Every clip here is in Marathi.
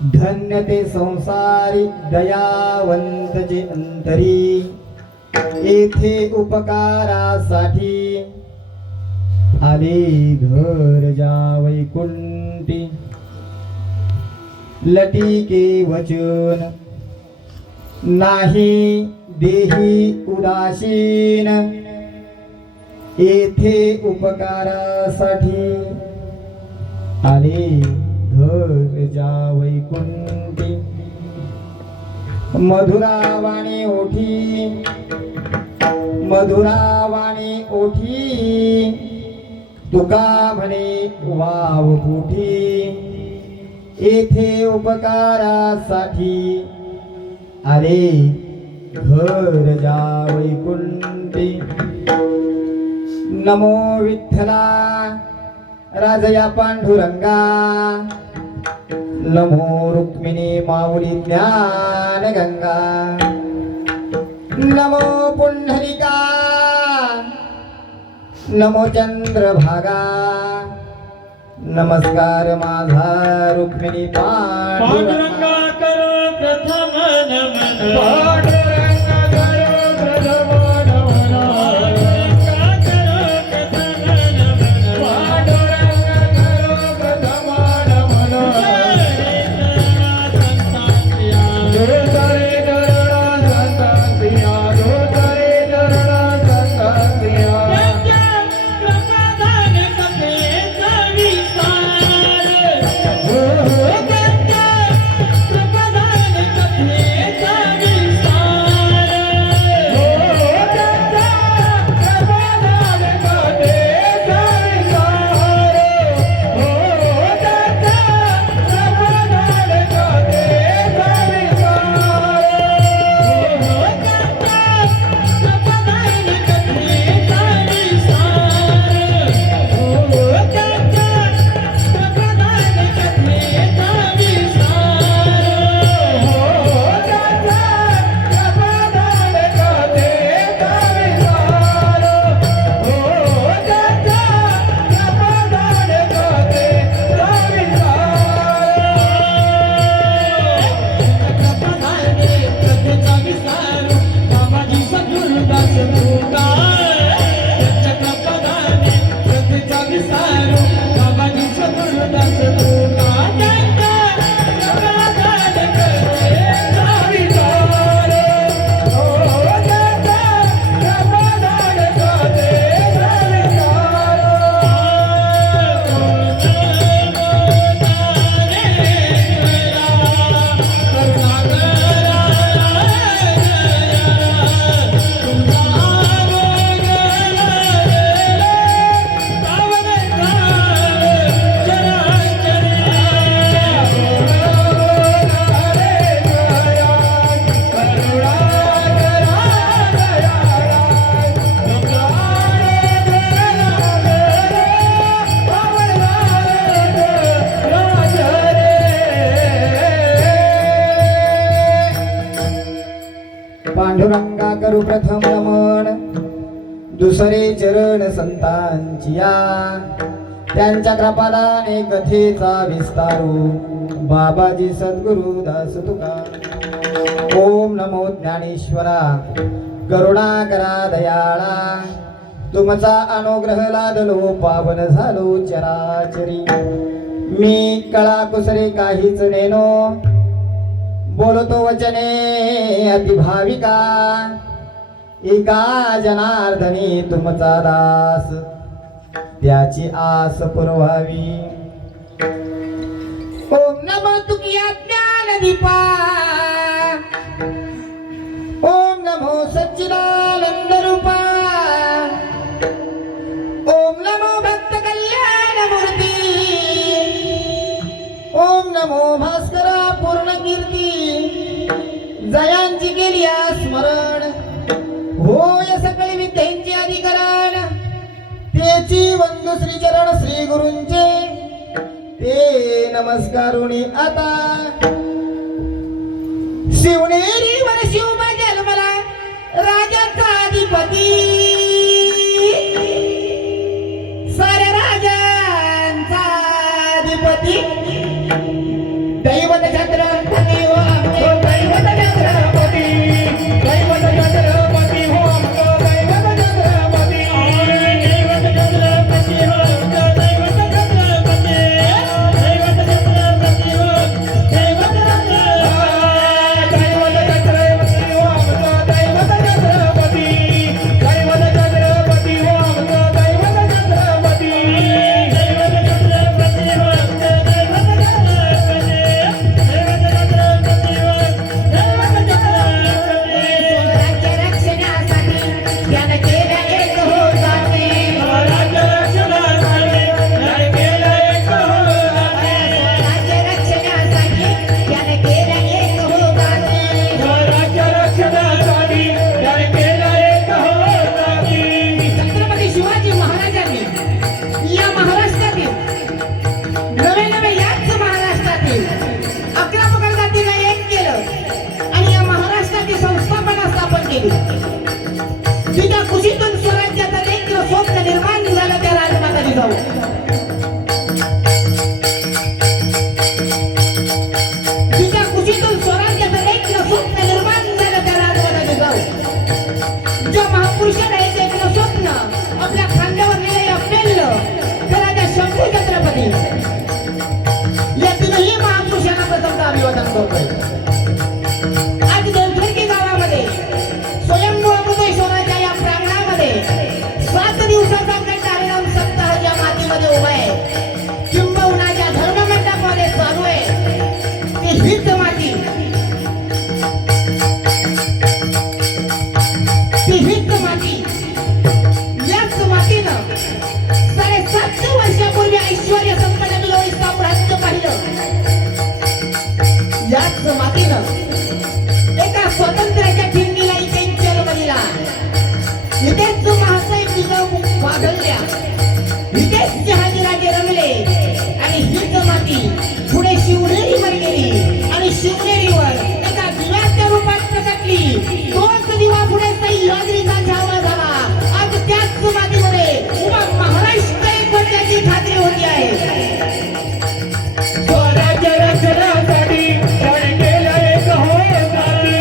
धन्य ते संसारी दयावंतचे अंतरी, येथे उपकारासाठी आले घर जा वैकुंठी. लटिके वचन नाही देही उदासीन, येथे उपकारासाठी आले घर जा वैकुंठी. मधुरावाणी ओठी, मधुरावाणी ओठी, तुका म्हणे वाव पोठी, येथे उपकारासाठी आले घर जा वैकुंठी. नमो विठ्ठला राजया पांडुरंगा, नमो रुक्मिणी माऊली ज्ञान गंगा, नमो पुंडलिका, नमो चंद्रभागा. नमस्कार माझा रुक्मिणी पांडुरंगा करो प्रथम नमन. पांडुरंगा करो प्रथम नमन. पांडुरंगा करो प्रथम नमन. जो तारे चरणा संत प्रिया, जो तारे चरणा संत प्रिया. पांडुरंगा करू प्रथम नमन, दुसरे चरण संतांचिया. त्यांच्या कृपादाने कथेचा विस्तारू, बाबाजी सद्गुरु दास तुका. ओम नमो ज्ञानेश्वरा करुणाकरा दयाळा, तुमचा अनुग्रह लादलो पावन झालो चराचरी. मी कळा कुसरे काहीच नेनो, बोलतो वचने अति भाविका. एका जनार्दनी तुमचा दास, त्याची आस पुरवावी. ओम नमो तुकिया ज्ञान दीपा, ओम नमो सच्चिदानंद रूपा, ओम नमो भक्त कल्याण मूर्ती, ओम नमो भास्करा पूर्ण कीर्ती. जयांची केली स्मरण, होय सकळ विद्यांचे अधिकरण. त्याची वंदू श्री चरण श्री गुरूंचे, ते नमस्कारुणी आता. शिवनेरी वर शिव जन्मला, राजाचा अधिपती. साऱ्या राजांचा अधिपती. दैवत छत्र करतोय. आज दोनखडकी गावामध्ये स्वयंभू अमृतेश्वराच्या या प्रांगणामध्ये 7 दिवसाचा हरिनाम सप्ताह ज्या मातीमध्ये उभा आहे, किंबहुना ज्या धर्ममंडपामध्ये चालू आहे, ती हीच माती, ती हीच माती. याच मातीनं 750 वर्षापूर्वी ऐश्वर्य संपन्न बिलोरी साम्राज्य पाहिलं. याच मातीनं एका स्वातंत्र्याच्या ठिणगीला इथे जन्म दिला. इथेच महासाहेब जिजाऊ वाढवल्या, इथेच शहाजीराजे रमले आणि हीच माती पुढे शिवनेरीवर गेली आणि शिवनेरीवर एका दिव्याच्या रूपात प्रकटली. तोच दिवा पुढे सह्याद्रीचा झाला झाला. आज त्याच मातीमध्ये उभा महाराष्ट्र एक होण्याची खात्री होती आहे. स्वराज्य रक्षणासाठी त्याने केलं एक होताली.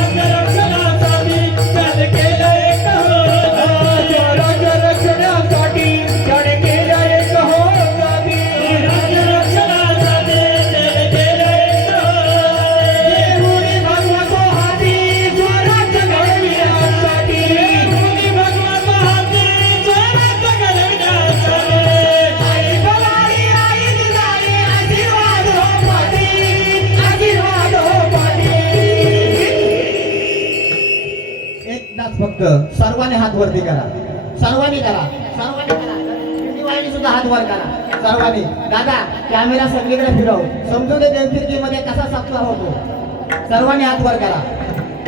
स्वराज्य रक्षणासाठी त्याने केलं एक होताली. स्वराज्य रक्षणासाठी त्याने केलं एक होताली. स्वराज्य रक्षणासाठी त्याने केलं एक होताली. देहुरी भगवा हाती स्वराज्य घडविण्यासाठी. देहुरी भगवा हाती स्वराज्य घडविण्यासाठी. आई भवानी आई निघाली, आशीर्वाद हो पाटील, आशीर्वाद हो पाटील. एकदाच फक्त सर्वांनी हात वरती करा. सर्वांनी करा. सर्वांनी करा. दिवाळी सुद्धा हात वर करा. सर्वांनी. दादा कॅमेरा सगळीकडे फिरव. समजू दे देवतिर्कीमध्ये कसा सप्ताह होतो. सर्वांनी हात वर करा.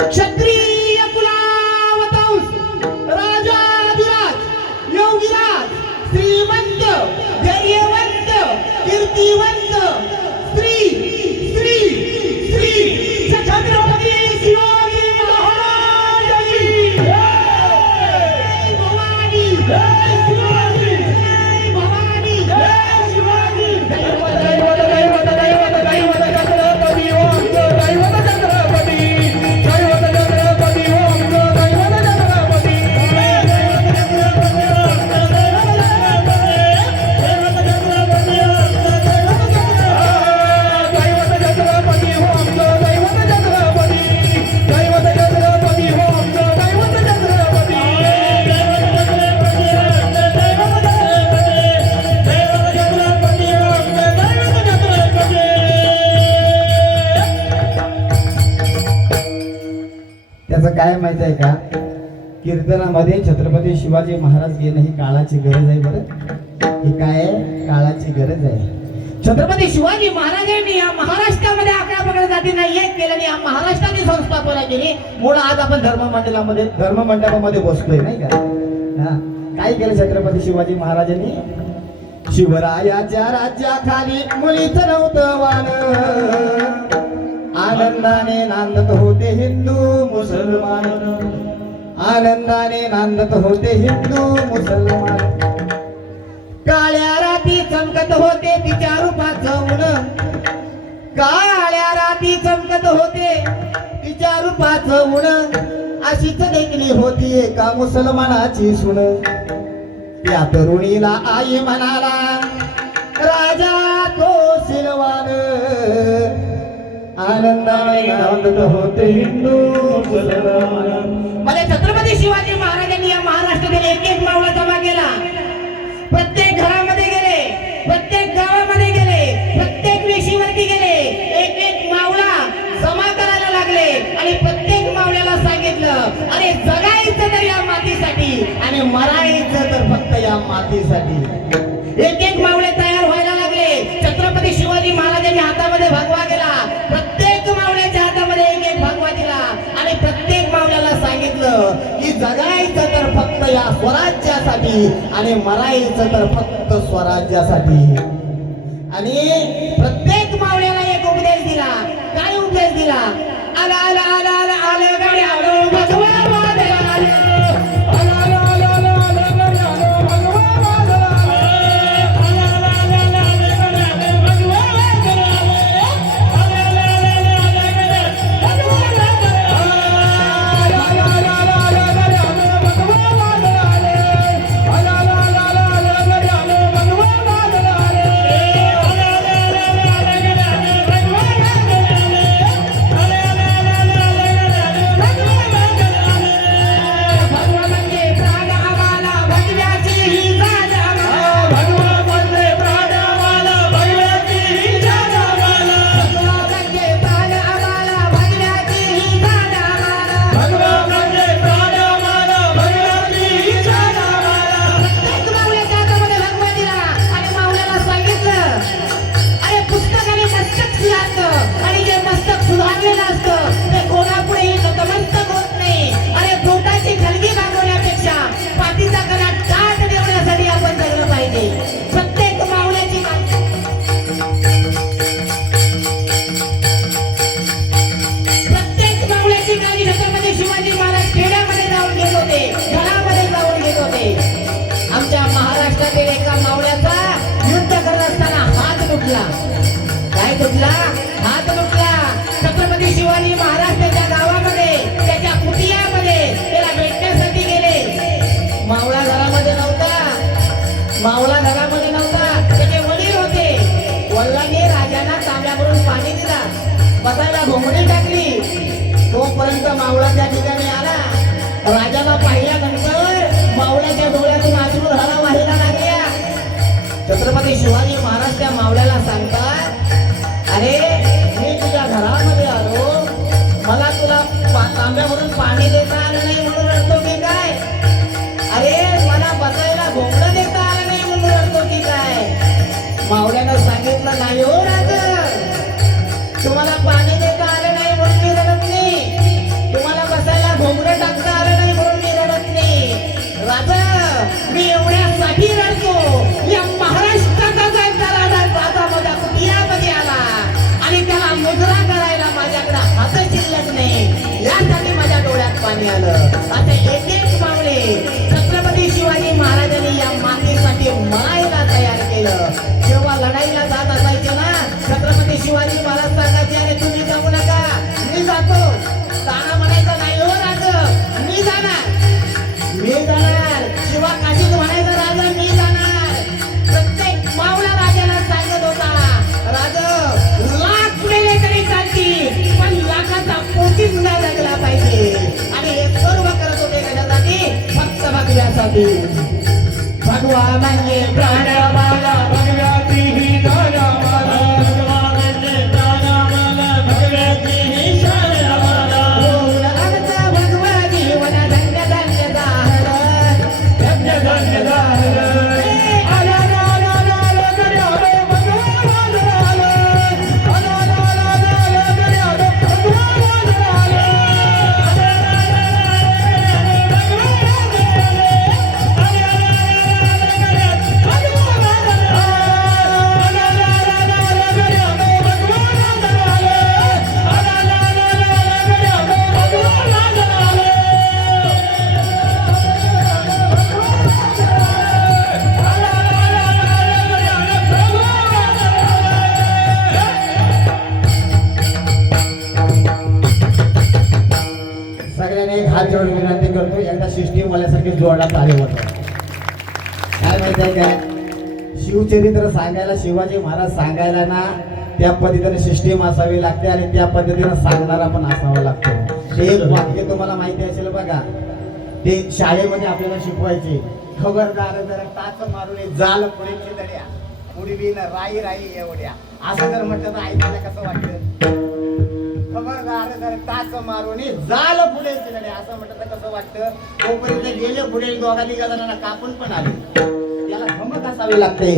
क्षत्रिय कुलावतंस, राजाधिराज, योगीराज, श्रीमंत, धैर्यवंत, कीर्तिवंत, स्त्री स्त्री स्त्री छत्रपती शिवाजी महाराजांची जय भवानी, जय शिवाजी, जय भवानी, जय शिवाजी. दैवत दैवत दैवत दैवत छत्रपती ओंकार दैवत छत्रपती. दैवत छत्रपती ओंकार दैवत छत्रपती. दैवत छत्रपती ओंकार दैवत छत्रपती. दैवत छत्रपती ओंकार दैवत छत्रपती. दैवत छत्रपती ओंकार दैवत छत्रपती. दैवत छत्रपती ओंकार दैवत छत्रपती. त्याचं काय माहित आहे का, कीर्तनामध्ये छत्रपती शिवाजी महाराज घेणं ही काळाची गरज आहे. बरं ही काय आहे, काळाची गरज आहे. छत्रपती शिवाजी महाराजांनी या महाराष्ट्रामध्ये आकडा पकडा जातींना एक केलं आणि या महाराष्ट्राची संस्थापना केली. मुळे आज आपण धर्ममंडपामध्ये बसतोय नाही का. हा काय केलं छत्रपती शिवाजी महाराजांनी. शिवरायाच्या राज्याखाली मुलीच नव्हतं वान. आनंदाने नांदत होते हिंदू मुसलमान. आनंदाने नांदत होते हिंदू मुसलमान. काळ्या राती चमकत होते तिच्या रूपाचं ऊन. काळ्या राती चमकत होते तिच्या रूपाचं ऊन. अशीच देखली होती एका मुसलमानाची सून. त्या तरुणीला आई म्हणाला राजा तो सिलवान. आनंदाने नांदत होते हिंदू मुसलमान. मध्ये छत्रपती शिवाजी महाराजांनी या महाराष्ट्रातील एक एक मावळा जमा केला. प्रत्येक घरामध्ये गेले, प्रत्येक गावामध्ये गेले, प्रत्येक वेशीवरती गेले. एक एक मावळा जमा करायला लागले आणि प्रत्येक मावळ्याला सांगितलं अरे जगायचं तर या मातीसाठी आणि मरायचं तर फक्त या मातीसाठी. एक एक मावळे तयार व्हायला लागले. छत्रपती शिवाजी महाराजांनी हातामध्ये भगवा केला. प्रत्येक मावळ्याच्या हातामध्ये एक एक भगवा दिला आणि प्रत्येक मावळ्याला सांगितलं की जगायचं तर फक्त या स्वराज्यासाठी आणि मरायचं तर फक्त स्वराज्यासाठी. आणि प्रत्येक मावळ्याला एक उपदेश दिला. काय उपदेश दिला. आला आला आला आला आलं गाड्या आलो भगवा वादळा आलं. बसायला घोंगडी टाकली. तोपर्यंत मावळा त्या ठिकाणी आला. राजाला पाहिल्यानंतर मावळ्याच्या डोळ्यातून अश्रू धारा वाहायला लागल्या. छत्रपती शिवाजी महाराज त्या मावळ्याला सांगतात, अरे मी तुझ्या घरामध्ये आलो, मला तुला तांब्यावरून पाणी देता आलं नाही म्हणून रडतो की काय? अरे मला बसायला घोंगडं देता आलं नाही म्हणून रडतो की काय? मावळ्यानं सांगितलं, नाही हो राजा, तुम्हाला पाणी देता आलं नाही म्हणून मी रडत नाही, तुम्हाला बसायला घोंगडं टाकता आलं नाही म्हणून मी रडत नाही. राजा, मी एवढ्यासाठी रडतो, या महाराष्ट्राचा जायचा राजा माझ्या कुटियामध्ये आला आणि त्याला मुजरा करायला माझ्याकडे हात शिल्लक नाही, यासाठी माझ्या डोळ्यात पाणी आलं. असे एक एक मावळे छत्रपती शिवाजी महाराजांनी या मातीसाठी मरायला तयार केलं. जेव्हा लढाईला जात असायचे ना, छत्रपती शिवाजी महाराज सांगायचे, अरे तुम्ही जाऊ नका, मी जातो. ताना म्हणायचं, नाही हो राजा, मी जाणार, मी जाणार. शिवा काशीत म्हणायचं, राजा मी जाणार. प्रत्येक मावळा राजाला सांगत होता, राजा लाख मेले तरी चालतील, पण लाखाचा पोटी सुद्धा जगला पाहिजे. आणि हे सर्व करत होते कशासाठी? फक्त भगव्यासाठी. भगवा म्हणजे प्राणवाला, भगव्याची ही दानावाला, भगवानचे प्राणामाला, भगव्याची ही शाळामाला. बोल आमचा भगवा जीवन धन्य धन्य झालं, धन्य धन्य झालं. आला आला आला आला आला तरी आलं भगवान आलं. आला आला आला आला आला तरी आलं भगवान आलं. सगळ्यांनी एक हात जोडून विनंती करतो, एकदा सिस्टीम वाल्यासारखी जोडला चालेल होतं. काय माहिती आहे काय, शिवचरित्र सांगायला, शिवाजी महाराज सांगायला ना, त्या पद्धतीने सिस्टीम असावी लागते आणि त्या पद्धतीने सांगणारा पण असावा लागतो. ते एक वाक्य तुम्हाला माहिती असेल बघा, ते शाळेमध्ये आपल्याला शिकवायचे, खबरदार जरा टाच मारून जाल पुढे दड्या, उडवीन राई राई एवढ्या. असं जर म्हटलं तर ऐकायला कसं वाटतं? खबरदार जर टाच मारून जाल पुढे चिरडे असं म्हटलं तर कसं वाटतं? तोपर्यंत गेले पुढे दोघांनी जणांना कापून पण आले. याला धमक असावी लागते.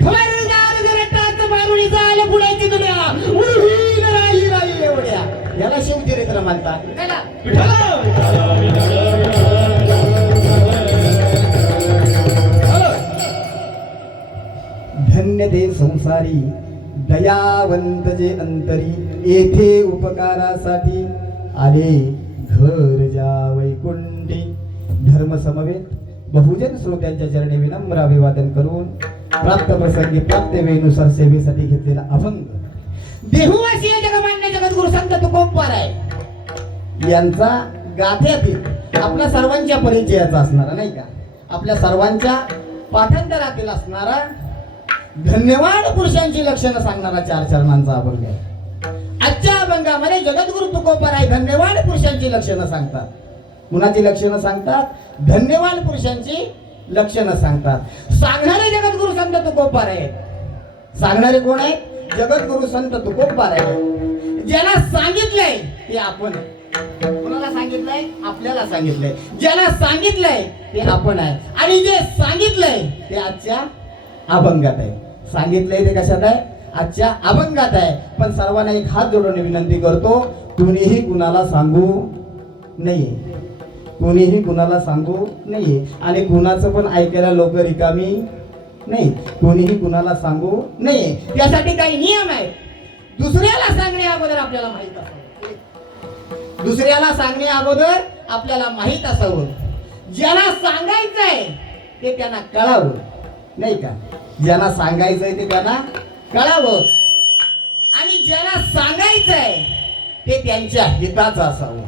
खबरदार जर टाच मारून जाल पुढे चिरड्या, उडवीन राई राई एवढ्या. याला शिवचरित्र म्हणतात. त्याला धन्य दे संसारी, दयावंत जे अंतरी, येथे उपकारासाठी आले घर जा वैकुंठी. धर्म समवेत बहुजन श्रोत्यांच्या चरणी विनम्र अभिवादन करून प्राप्त प्रसंगी प्राप्त वेळेनुसार सेवेसाठी घेतलेला अभंग देहुवासीय जगमान्य जगद्गुरु संत तुकोबार आहे यांचा गाथ्यातील आपल्या सर्वांच्या परिचयाचा असणारा, नाही का, आपल्या सर्वांच्या पाठांतरातील असणारा धन्यवाद पुरुषांची लक्षणं सांगणारा 4 चरणांचा अभंग आहे. आजच्या अभंगामध्ये जगद्गुरु तुकोबार आहे धन्यवाद पुरुषांची लक्षणं सांगतात. कुणाची लक्षणं सांगतात? धन्यवाद पुरुषांची लक्षणं सांगतात. सांगणारे जगद्गुरु संत तुकोबार आहे. सांगणारे कोण आहेत? जगद्गुरु संत तुकोबार आहे. ज्याला सांगितलंय ते आपण आहे. कोणाला सांगितलंय? आपल्याला सांगितलंय. ज्याला सांगितलंय ते आपण आहे आणि जे सांगितलंय ते आजच्या अभंगात आहे. सांगितलंय ते कशात आहे? आजच्या अभंगात आहे. पण सर्वांना एक हात जोडून विनंती करतो, कुणीही कुणाला सांगू नये, कुणीही कुणाला सांगू नये आणि कुणाचं पण ऐकायला लोक रिकामी नाही. कुणीही कुणाला सांगू नये. त्यासाठी काही नियम आहेत. दुसऱ्याला सांगण्या अगोदर आपल्याला माहित असावं. दुसऱ्याला सांगण्या अगोदर आपल्याला माहित असावं. ज्याला सांगायचंय ते त्यांना कळावं, नाही का? ज्यांना सांगायचंय ते त्यांना कळावं आणि ज्यांना सांगायचंय ते त्यांच्या हिताचं असावं.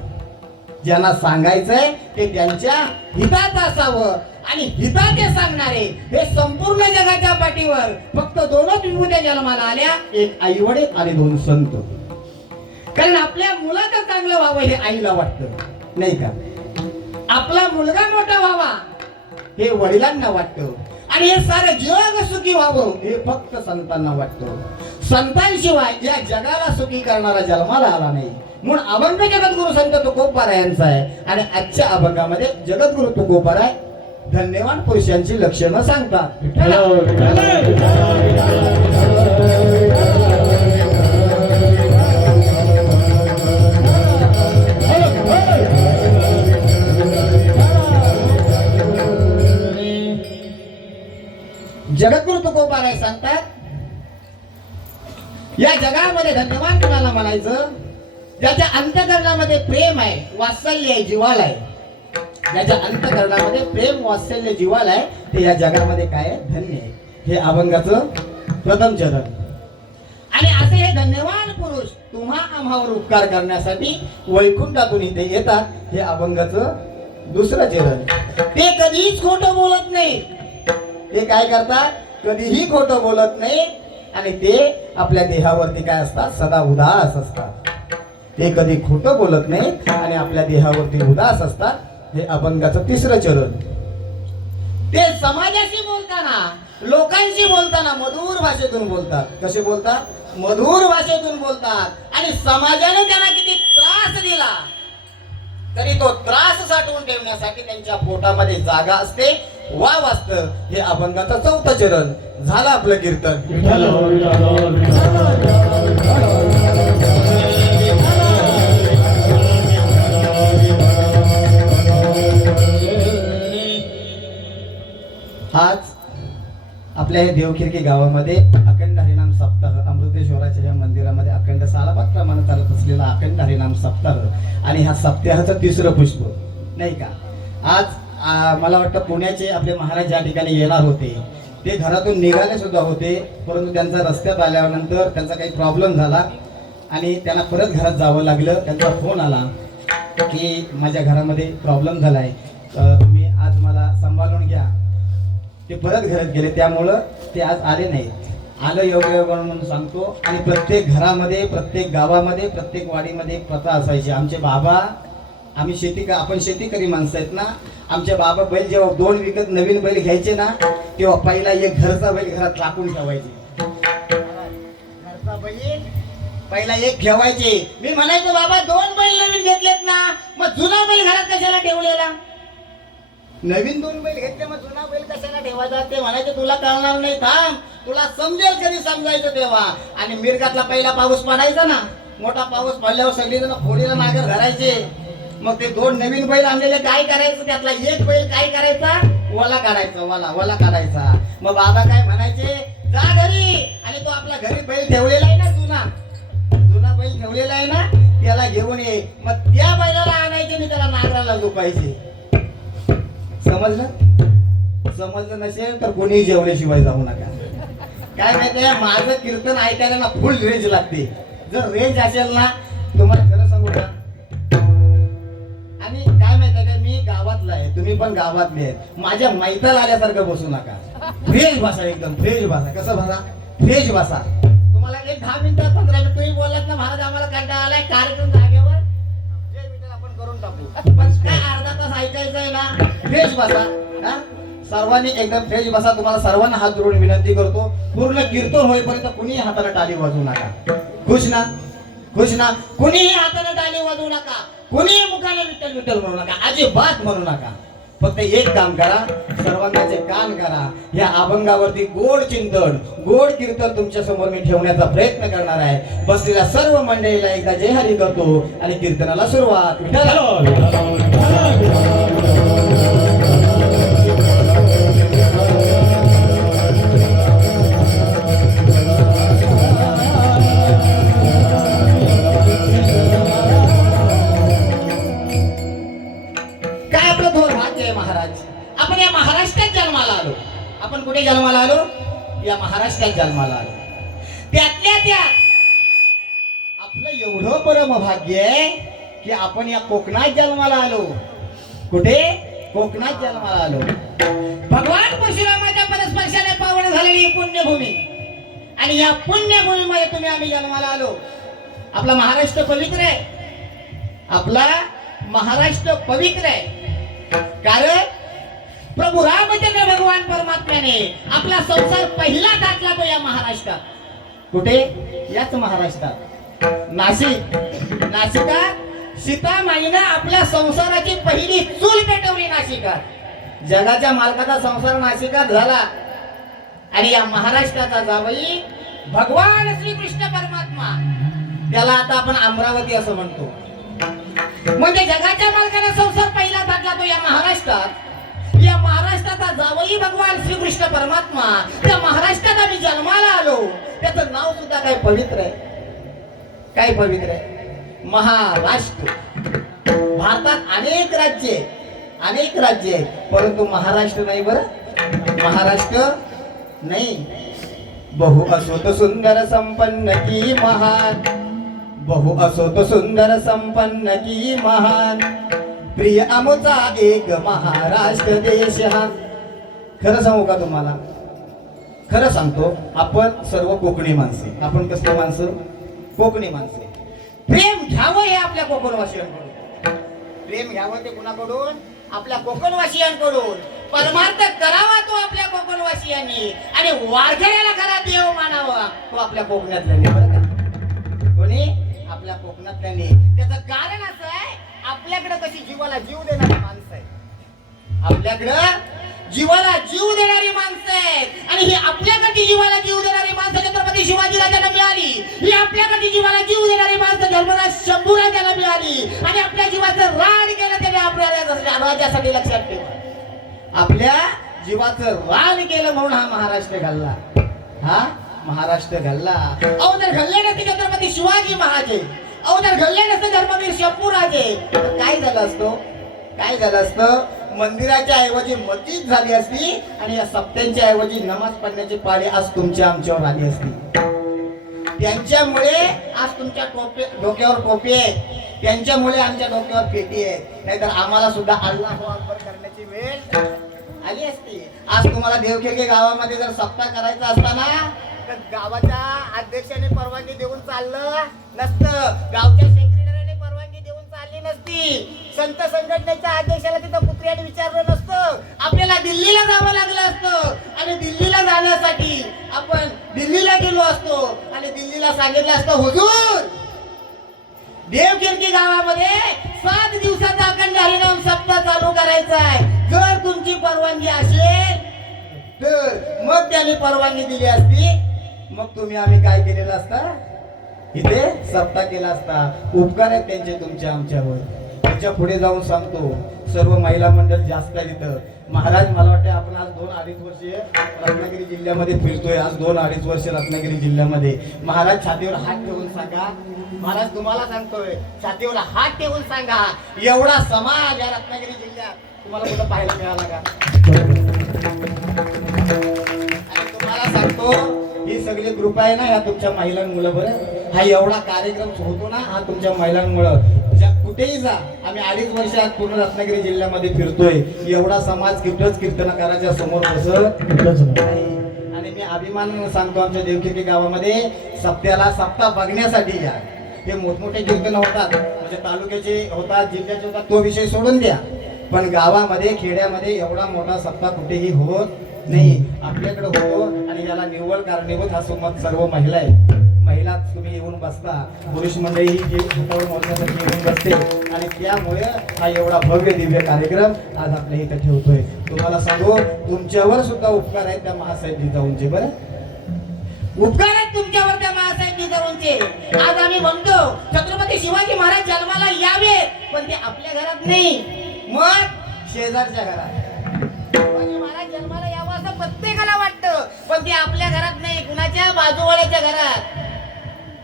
ज्यांना सांगायचंय ते त्यांच्या हिताचं असावं आणि हिताचे सांगणारे हे संपूर्ण जगाच्या पाठीवर फक्त 2च विभूत्या जन्माला आल्या, एक आईवडील आणि 2 संत. कारण आपल्या मुलाचं चांगलं व्हावं हे आईला वाटतं, नाही का? आपला मुलगा मोठा व्हावा हे वडिलांना वाटतं, आणि हे सारं जग सुखी व्हावं हे फक्त संतांना वाटतं. संतांशिवाय या जगाला सुखी करणारा जन्माला आला नाही. म्हणून अभंग जगद्गुरु संत तुकोबाराय यांचा आहे. आणि आजच्या अभंगामध्ये जगद्गुरु तुकोबाराय धन्यवान पुरुषांची लक्षणं सांगतात. जगद्गुरु तुकोबाराय सांगतात, या जगामध्ये धन्यवान कुणाला म्हणायचं? ज्याच्या अंतःकरणामध्ये प्रेम आहे, वात्सल्य आहे, जिव्हाळा आहे. ज्याच्या अंतःकरणामध्ये प्रेम वात्सल्य जिव्हाळा आहे ते या जगामध्ये काय आहे? धन्य आहे. हे अभंगाचं प्रथम चरण. आणि असे हे धन्यवान पुरुष तुम्हा आम्हावर उपकार करण्यासाठी वैकुंठातून इथे येतात. हे अभंगाचं दुसरं चरण. ते कधीच खोटं बोलत नाही. ते काय करतात? कधीही खोटं बोलत नाही. आणि ते आपल्या देहावरती काय असतात? सदा उदास असतात. ते कधी खोटं बोलत नाही आणि आपल्या देहावरती उदास असतात. हे अभंगाचं तिसरं चरण. ते समाजाशी बोलताना, लोकांशी बोलताना मधुर भाषेतून बोलतात. कसे बोलतात? मधुर भाषेतून बोलतात. आणि समाजाने त्यांना किती त्रास दिला तरी तो त्रास साठवून ठेवण्यासाठी त्यांच्या पोटामध्ये जागा असते, वाव असतं. हे अभंगाचं चौथं चरण. झालं आपलं कीर्तन. आज आपल्या हे देवखिरकी गावामध्ये अखंड हरिनाम सप्ताह, अमृतेश्वराच्या या मंदिरामध्ये अखंड सालाबादप्रमाणे चालत असलेला अखंड हरिनाम सप्ताह. आणि ह्या सप्ताहाचं तिसरं पुष्प, नाही का? आज मला वाटतं पुण्याचे आपले महाराज या ठिकाणी येणार होते. ते घरातून निघाले सुद्धा होते, परंतु त्यांचा रस्त्यात आल्यानंतर त्यांचा काही प्रॉब्लेम झाला आणि त्यांना परत घरात जावं लागलं. त्यांचा फोन आला की माझ्या घरामध्ये प्रॉब्लेम झाला आहे, तुम्ही आज मला सांभाळून घ्या. ते परत घरात गेले, त्यामुळं ते आज आले नाहीत. आलं योग्य म्हणून सांगतो. आणि प्रत्येक घरामध्ये, प्रत्येक गावामध्ये, प्रत्येक वाडीमध्ये प्रथा असायची. आमचे बाबा, आम्ही आपण शेतीकरी माणसं आहेत ना, आमचे बाबा बैल जेव्हा 2 विकत नवीन बैल घ्यायचे ना, तेव्हा पहिला एक घरचा बैल घरात टाकून ठेवायचे. घरचा बैल पहिला एक ठेवायचे. मी म्हणायचो, बाबा 2 बैल नवीन घेतलेत ना, मग जुना बैल घरात कशाला ठेवलेला? नवीन 2 बैल घेतले, मग जुना बैल कशाला ठेवायचा? ते म्हणायचे, तुला कळणार नाही, थांब, तुला समजेल कधी समजायचं तेव्हा. आणि मिरगातला पहिला पाऊस पडायचा ना, मोठा पाऊस पडल्यावर सगळेजण फोडीला नागर धरायचे. मग ते 2 नवीन बैल आणलेले काय करायचं? त्यातला एक बैल काय करायचा? वला काढायचा, वला काढायचा. मग बाबा काय म्हणायचे, जा घरी. आणि तो आपला घरी बैल ठेवलेला आहे ना, जुना बैल ठेवलेला आहे ना, त्याला घेऊन ये. मग त्या बैलाला आणायचे आणि त्याला नागराला झोपायचे. समजलं नसेल तर कोणीही जेवल्याशिवाय जाऊ नका. काय माहितीये, माझं कीर्तन ऐकायला ना फुल रेंज लागते. जर रेंज असेल ना, तुम्हाला खरं सांगू का, आणि काय माहितीये का, मी गावातला आहे, तुम्ही पण गावातले आहेत. माझ्या मैताला आल्यासारखं बसू नका. फ्रेश भाषा, एकदम फ्रेश भाषा. कसं भाषा? फ्रेश भाषा. तुम्हाला एक 10 मिनिटं 15 मिनिट तुम्ही बोललात ना, महाराज आम्हाला कंटाळा आलाय, कार्यक्रम जागेवर जे मिनिट आपण करून टाकू. पण काय अर्धा तास ऐकायचं आहे ना, फ्रेश भाषा. सर्वांनी एकदम फ्रेश बसा. तुम्हाला सर्वांना हात जोडून विनंती करतो, पूर्ण कीर्तन होईपर्यंत कुणीही हाताने टाळी वाजवू नका. खुश ना? खुश ना? कुणीही हाताने टाळी वाजवू नका. कुणीही मुखाने विठ्ठल विठ्ठल म्हणू नका, अजिबात म्हणू नका. फक्त एक काम करा, सर्वांचे कान करा. या अभंगावरती गोड चिंतन, गोड कीर्तन तुमच्या समोर मी ठेवण्याचा प्रयत्न करणार आहे. बसलेल्या सर्व मंडळीला एकदा जय हरी करतो आणि कीर्तनाला सुरुवात. आपण या महाराष्ट्रात जन्माला आलो. आपण कुठे जन्माला आलो? या महाराष्ट्रात जन्माला आलो. त्यातल्या त्यात आपलं एवढं परम भाग्य आहे की आपण या कोकणात जन्माला आलो. कुठे? कोकणात जन्माला आलो. भगवान परशुरामाच्या पदस्पर्शाने पावन झालेली पुण्यभूमी, आणि या पुण्यभूमीमध्ये आम्ही जन्माला आलो. आपला महाराष्ट्र पवित्र आहे, आपला महाराष्ट्र पवित्र आहे. कारण प्रभू रामचंद्र भगवान परमात्म्याने आपला संसार पहिला घातला तो या महाराष्ट्रात. कुठे? याच महाराष्ट्रात. नाशिकात सीतामाईनं आपल्या संसाराची पहिली चूल पेटवली नाशिकात. जगाच्या मालकाचा संसार नाशिकात झाला आणि या महाराष्ट्राचा जावई भगवान श्रीकृष्ण परमात्मा, त्याला आता आपण अमरावती असं म्हणतो. म्हणजे जगाच्या मालकाने संसार पहिला घातला तो या महाराष्ट्रात. या महाराष्ट्राचा जावई भगवान श्रीकृष्ण परमात्मा, त्या महाराष्ट्रात आम्ही जन्माला आलो. त्याचं नाव सुद्धा काय पवित्र आहे, काय पवित्र आहे, महाराष्ट्र. भारतात अनेक राज्य आहेत, परंतु महाराष्ट्र नाही. बरं, महाराष्ट्र नाही. बहु असोत सुंदर संपन्न की महान, बहु असोत सुंदर संपन्न की महान, प्रिय आमचा एक महाराष्ट्र देश हा. खरं सांगू का तुम्हाला? खरं सांगतो, आपण सर्व कोकणी माणसे. आपण कसली माणसं? कोकणी माणसे. प्रेम घ्यावं हे आपल्या कोकणवासियांकडून. प्रेम घ्यावं ते कुणाकडून? आपल्या कोकणवासियांकडून. परमार्थ करावा तो आपल्या कोकणवासियांनी, आणि वारकऱ्याला खरा देव मानावा तो आपल्या कोकणातल्यानी. बरं का? कोणी? आपल्या कोकणातल्यानी. त्याचं कारण असं आहे, आपल्याकडे कशी जीवाला जीव देणारी माणसं आहे, आपल्याकडं जीवाला जीव देणारी माणसं आहेत. आणि ही आपल्याकडे जीवाला जीव देणारी माणसं छत्रपती शिवाजी राजाला मिळाली. ही आपल्याकडे जीवाला जीव देणारी माणसं धर्मराज शंभूराजाला मिळाली. आणि आपल्या जीवाचं रान केलं त्याने आपल्या राजासाठी. लक्षात ठेवा, आपल्या जीवाचं रान केलं म्हणून हा महाराष्ट्र घालला. हा महाराष्ट्र घालला. अहो जर घडले नसते छत्रपती शिवाजी महाराज, अहो जर घडले नसते धर्मवीर शंभूराजे, तर काय झालं असतं? काय झालं असतं? मंदिराच्या ऐवजी मस्जिद झाली असती, आणि या सप्त्यांच्या ऐवजी नमाज पढण्याची पाळी आज तुमच्या आमच्यावर आली असती. त्यांच्यामुळे आज तुमच्या डोक्यावर टोपी आहे, त्यांच्यामुळे आमच्या डोक्यावर पेटी आहे. नाहीतर आम्हाला सुद्धा अल्लाहू अकबर करण्याची वेळ आली असती. आज तुम्हाला देवखेरगे गावामध्ये जर सप्ताह करायचा असताना, तर गावाच्या अध्यक्षाने परवानगी देऊन चाललं नसतं, गावच्या सेक्रेटरीने परवानगी देऊन चालली नसती, संत संघटनेच्या अध्यक्षाला तिथं पुत्र्याने विचारलं नसतं. आपल्याला दिल्लीला जावं लागलं असतं, आणि दिल्लीला जाण्यासाठी आपण दिल्लीला गेलो असतो, आणि दिल्लीला सांगितलं असतं, हुजूर देवकिर्ती गावामध्ये 7 दिवसाचा अखंड हरिनाम सप्ताह चालू करायचा आहे. जर तुमची परवानगी असेल तर मग त्यांनी परवानगी दिली असती. मग तुम्ही आम्ही काय केलेलं असता? इथे सप्ताह केला असता. उपकार आहेत त्यांचे तुमच्या आमच्यावर. त्याच्या पुढे जाऊन सांगतो, सर्व महिला मंडळ जास्त आहे तिथं. महाराज, मला वाटतं आपण आज 2-2.5 वर्षे रत्नागिरी जिल्ह्यामध्ये फिरतोय. आज 2-2.5 वर्षे रत्नागिरी जिल्ह्यामध्ये. महाराज छातीवर हात ठेवून सांगा, महाराज तुम्हाला सांगतोय, छातीवर हात ठेवून सांगा, एवढा समाज या रत्नागिरी जिल्ह्यात तुम्हाला कुठं पाहायला मिळाला का? आणि तुम्हाला सांगतो, ही सगळी कृपा आहे ना या तुमच्या महिलांमुळे. बरं, हा एवढा कार्यक्रम होतो ना, हा तुमच्या महिलांमुळे. कुठेही जा, आम्ही 2.5 वर्षात पूर्ण रत्नागिरी जिल्ह्यामध्ये फिरतोय. एवढा समाज कुठंच कीर्तनकाराच्या समोर बसत नाही. आणि मी अभिमान सांगतो, आमच्या देवखेरगे गावामध्ये सप्ताह बघण्यासाठी या. हे मोठमोठे कीर्तन होतात, म्हणजे तालुक्याचे होतात, जिल्ह्याचे होतात, तो विषय सोडून द्या. पण गावामध्ये खेड्यामध्ये एवढा मोठा सप्ताह कुठेही होत नाही. आपल्याकडे होतो, आणि याला निव्वळ कारणीभूत हा सोमत सर्व महिला आहे. महिला तुम्ही येऊन बसता, पुरुष मंडळी ही हातावर मोडण्यासाठी येऊन बसते, आणि त्यामुळे हा एवढा भव्य दिव्य कार्यक्रम आज आपल्या इथं ठेवतोय. तुम्हाला सांगू, तुमच्यावर सुद्धा उपकार आहेत त्या महासाहेब जिजाऊंचे. बरं, उपकार आहेत तुमच्यावर त्या महासाहेब जिजाऊंचे. आज आम्ही म्हणतो छत्रपती शिवाजी महाराज जन्माला यावे, पण ते आपल्या घरात नाही, मग शेजारच्या घरात. शिवाजी महाराज जन्माला यावं असं प्रत्येकाला वाटतं, पण ते आपल्या घरात नाही, कुणाच्या बाजूवाल्याच्या घरात.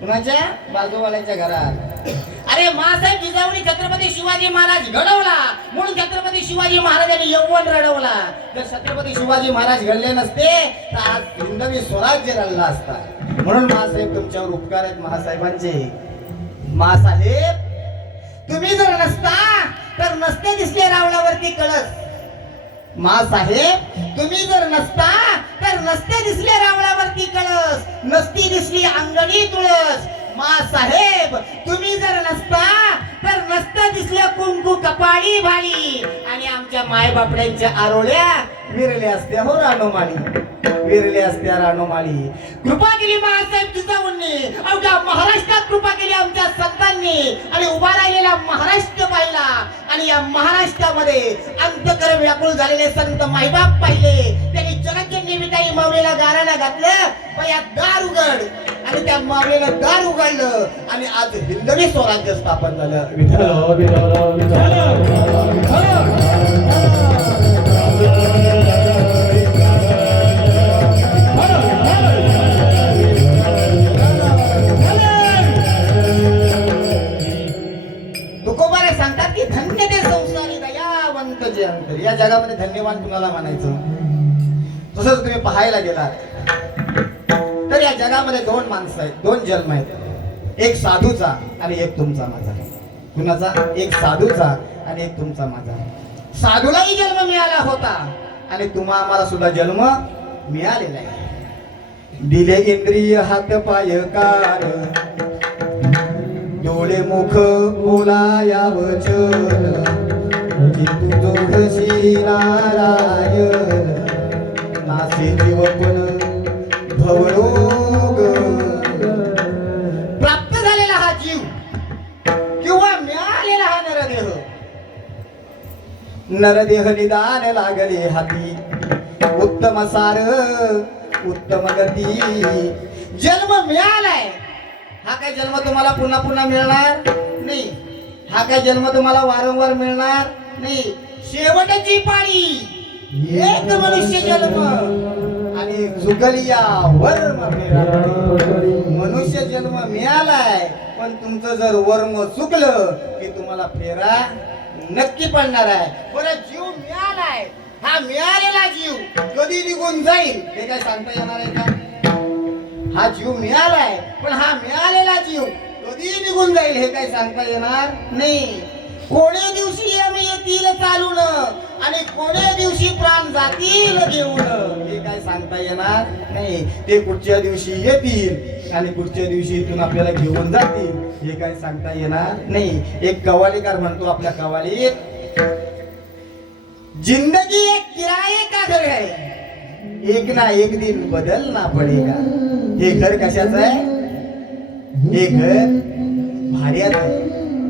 कुणाच्या? बाजूवाल्याच्या घरात. अरे महासाहेब जिजाऊंनी छत्रपती शिवाजी महाराज घडवला, म्हणून छत्रपती शिवाजी महाराजांनी यौवन रडवला. जर छत्रपती शिवाजी महाराज घडले नसते तर आज हिंदवी स्वराज्य रडला असता. म्हणून महासाहेब तुमच्यावर उपकार आहेत महासाहेबांचे. महासाहेब, तुम्ही जर नसता तर नसते दिसले रावणावरती कळस. मासाहेब, तुम्ही जर नसता तर नसते दिसले रावणावरती कळस, नसती दिसली अंगणी तुळस. मा साहेब तुम्ही जर नसता तर नसतं दिसलं कुंकू कपाळी भाली आणि आमच्या माय बापड्यांच्या आरोळ्या विरल्या असत्या हो रानोमाळी, विरल्या असत्या रानोमाळी. कृपा केली महासाहेब जिजाऊंनी, अवघ्या महाराष्ट्रात कृपा केली आमच्या संतांनी आणि उभा राहिलेला महाराष्ट्र पाहिला आणि या महाराष्ट्रामध्ये अंतकर व्याकुळ झालेले संत मायबाप पाहिले. त्यांनी जगतजननी विटाई माऊलीला गाराला घातलं, पयात दार उघड आणि त्या माऊलीला दार उघडलं आणि आज हिंदवी स्वराज्य स्थापन झालं. विठ्ठल तुकोबारे सांगतात की धन्य ते संसारी दयावंत जे अंतर. या जगामध्ये धन्यवान कुणाला म्हणायचं? तसंच तुम्ही पाहायला गेलात तर या जगामध्ये दोन माणसं आहेत, दोन जन्म आहेत. एक साधूचा आणि एक तुमचा माझा. कुणाचा? एक साधूचा आणि एक तुमचा माझा. साधूलाही जन्म मिळाला होता आणि तुम्हा आम्हाला सुद्धा जन्म मिळालेला आहे. दिले इंद्रिय हात पाय कार, डोळे मुख बोलाया वचन, तुझोशी नारायण, नासे जीवपण भवरोग. प्राप्त झालेला हा जीव किंवा मिळालेला हा नरदेह, नरदेह निदान लागले हाती, उत्तम सार उत्तम गती. जन्म मिळालाय, हा काय जन्म तुम्हाला पुन्हा पुन्हा मिळणार नाही. हा काय जन्म तुम्हाला वारंवार मिळणार नाही. शेवटची पाळी एक मनुष्य जन्म आणि चुकलिया वर्म फेरा. मनुष्य जन्म मिळालाय पण तुमचं जर वर्म चुकलं की तुम्हाला फेरा नक्की पडणार आहे. बरं, जीव मिळालाय, हा मिळालेला जीव कधी निघून जाईल हे काय सांगता येणार आहे का? हा जीव मिळालाय पण हा मिळालेला जीव कधी निघून जाईल हे काय सांगता येणार नाही. कोणे दिवशी आम्ही येतील चालून आणि कोणे दिवशी प्राण जातील घेऊन हे काय सांगता येणार नाही. ते कुठच्या दिवशी येतील आणि कुठच्या दिवशी इथून आपल्याला घेऊन जातील हे काय सांगता येणार नाही. एक कव्वालीकार म्हणतो आपल्या कव्वालीत, जिंदगी एक किराए का घर है, एक ना एक दिन बदलना पडेगा. हे घर कशाचं आहे? हे घर भाड्याचं आहे.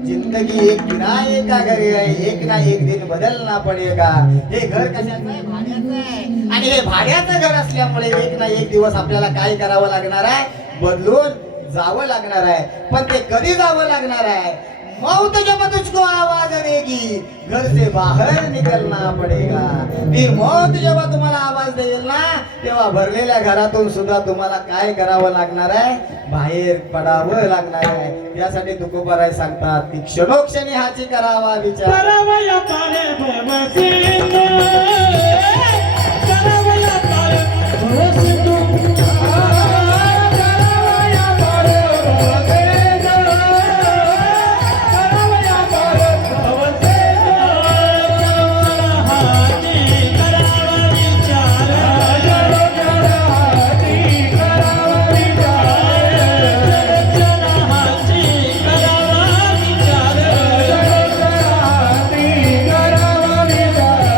जिंदगी एक किराए का घर है, एक ना एक दिन बदलना पडेगा. हे घर कशाचं आहे? भाड्याचं आहे. आणि हे भाड्याचं घर असल्यामुळे एक ना एक दिवस आपल्याला काय करावं लागणार आहे? बदलून जावं लागणार आहे. पण ते कधी जावं लागणार आहे? मौत जब तुझको आवाज देगी घर से बाहर निकलना पडेगा. ती मौत जेव्हा तुम्हाला आवाज देईल ना तेव्हा भरलेल्या घरातून सुद्धा तुम्हाला काय करावं लागणार आहे? बाहेर पडावं लागणार आहे. यासाठी तुकोबाराय सांगतात की क्षणोक्षणी हाची करावा विचार. करावया पारे भवसिंधू, करावया पारे भवसिंधू, करावया पारे भवसिंधू, करावया पारे भवसिंधू. हाती करावा विचार, हाती करावा विचार, हाती करावा विचार, हाती करावा विचार.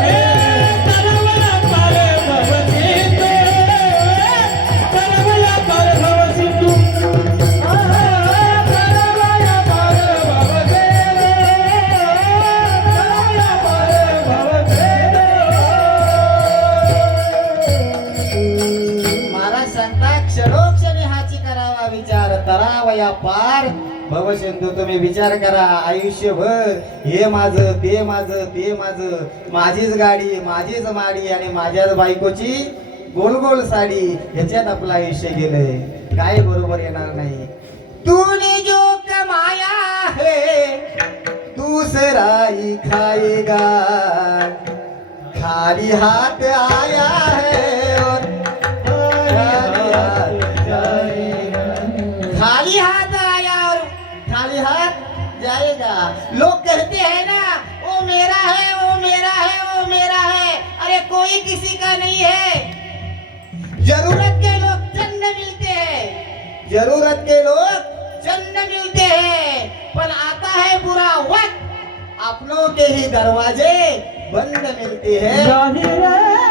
करावया पारे भवसिंधू, करावया पारे भवसिंधू, करावया पारे भवसिंधू, करावया पारे भवसिंधू. महाराज सांगतात क्षणोक्षणी हाची करावा विचार, तरावया पार भवसिंधू. तुम्ही विचार करा आयुष्यभर हे माझं ते माझं ते माझं, माझीच गाडी माझीच माडी आणि माझ्याच बायकोची गोल गोल साडी, ह्याच्यात आपलं आयुष्य गेलंय. काय बरोबर येणार नाही. तूने जो कमाया है दूसरा ही खाएगा, खाली हाथ आया है और खाली हाथ जाएगा. खाली हाथ आया और खाली हाथ जाएगा. लोग कहते हैं ना वो मेरा है वो मेरा है वो मेरा है. अरे कोई किसी का नहीं है. जरूरत के लोग चंद मिलते हैं, जरूरत के लोग जन्म मिलते हैं पर आता है बुरा वक्त अपनों के ही दरवाजे बंद मिलते हैं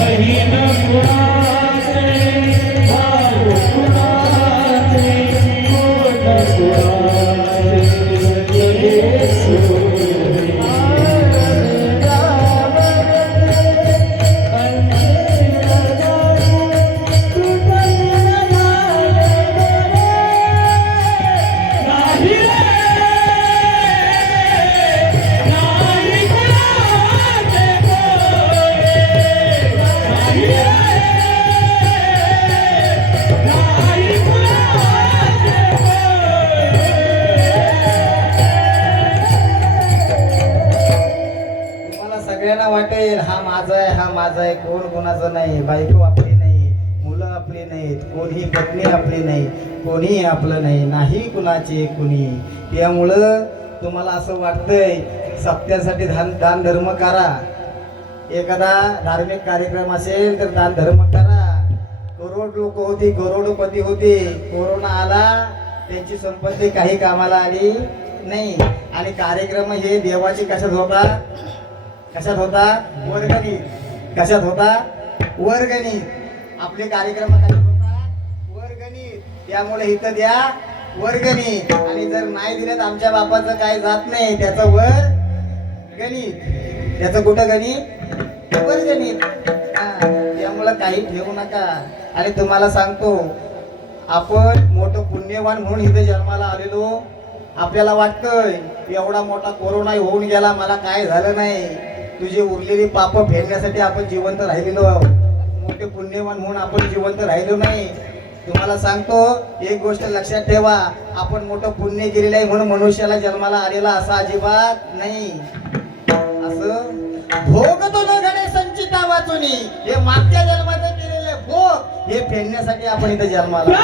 नाही रे नाही गुलाबे नाही रे नाही गुलाबे नाही रे नाही गुलाबे नाही रे नाही तुम्हाला सगळ्यांना वाटेल हा माझा आहे कोण कोणाचं नाही बायको आपली नाही मुलं आपली नाहीत कोणी पत्नी आपली नाही कोणी आपलं नाही नाही कुणाचे कुणी त्यामुळं तुम्हाला असं वाटतंय सप्त्यासाठी दान धर्म करा एखादा धार्मिक कार्यक्रम असेल तर दान धर्म करा करोड लोक होती करोडपती होते कोरोना आला त्यांची संपत्ती काही कामाला आली नाही आणि कार्यक्रम हे देवाचे कशात होता वर्गणी कशात होता वर्गणी आपले कार्यक्रम कशात होता वर्गणी त्यामुळे इथं द्या वर्गणी आणि जर नाही दिलं तर आमच्या बापाचं काय जात नाही त्याचं वर गणित त्याचं कुठं गणित वर गणित त्यामुळं काही ठेवू नका आणि तुम्हाला सांगतो आपण मोठं पुण्यवान म्हणून इथे जन्माला आलेलो आपल्याला वाटतंय एवढा मोठा कोरोना होऊन गेला मला काय झालं नाही तुझी उरलेली पाप फेडण्यासाठी आपण जिवंत राहिलेलो मोठे पुण्यवान म्हणून आपण जिवंत राहिलो नाही तुम्हाला सांगतो एक गोष्ट लक्षात ठेवा आपण मोठं पुण्य केलेलं आहे म्हणून मनुष्याला जन्माला आलेला असा अजिबात नाही असं भोगतो न घडे संचिता वाचुनी हे मागच्या जन्माचं केलेले भोग हे फेडण्यासाठी आपण इथे जन्माला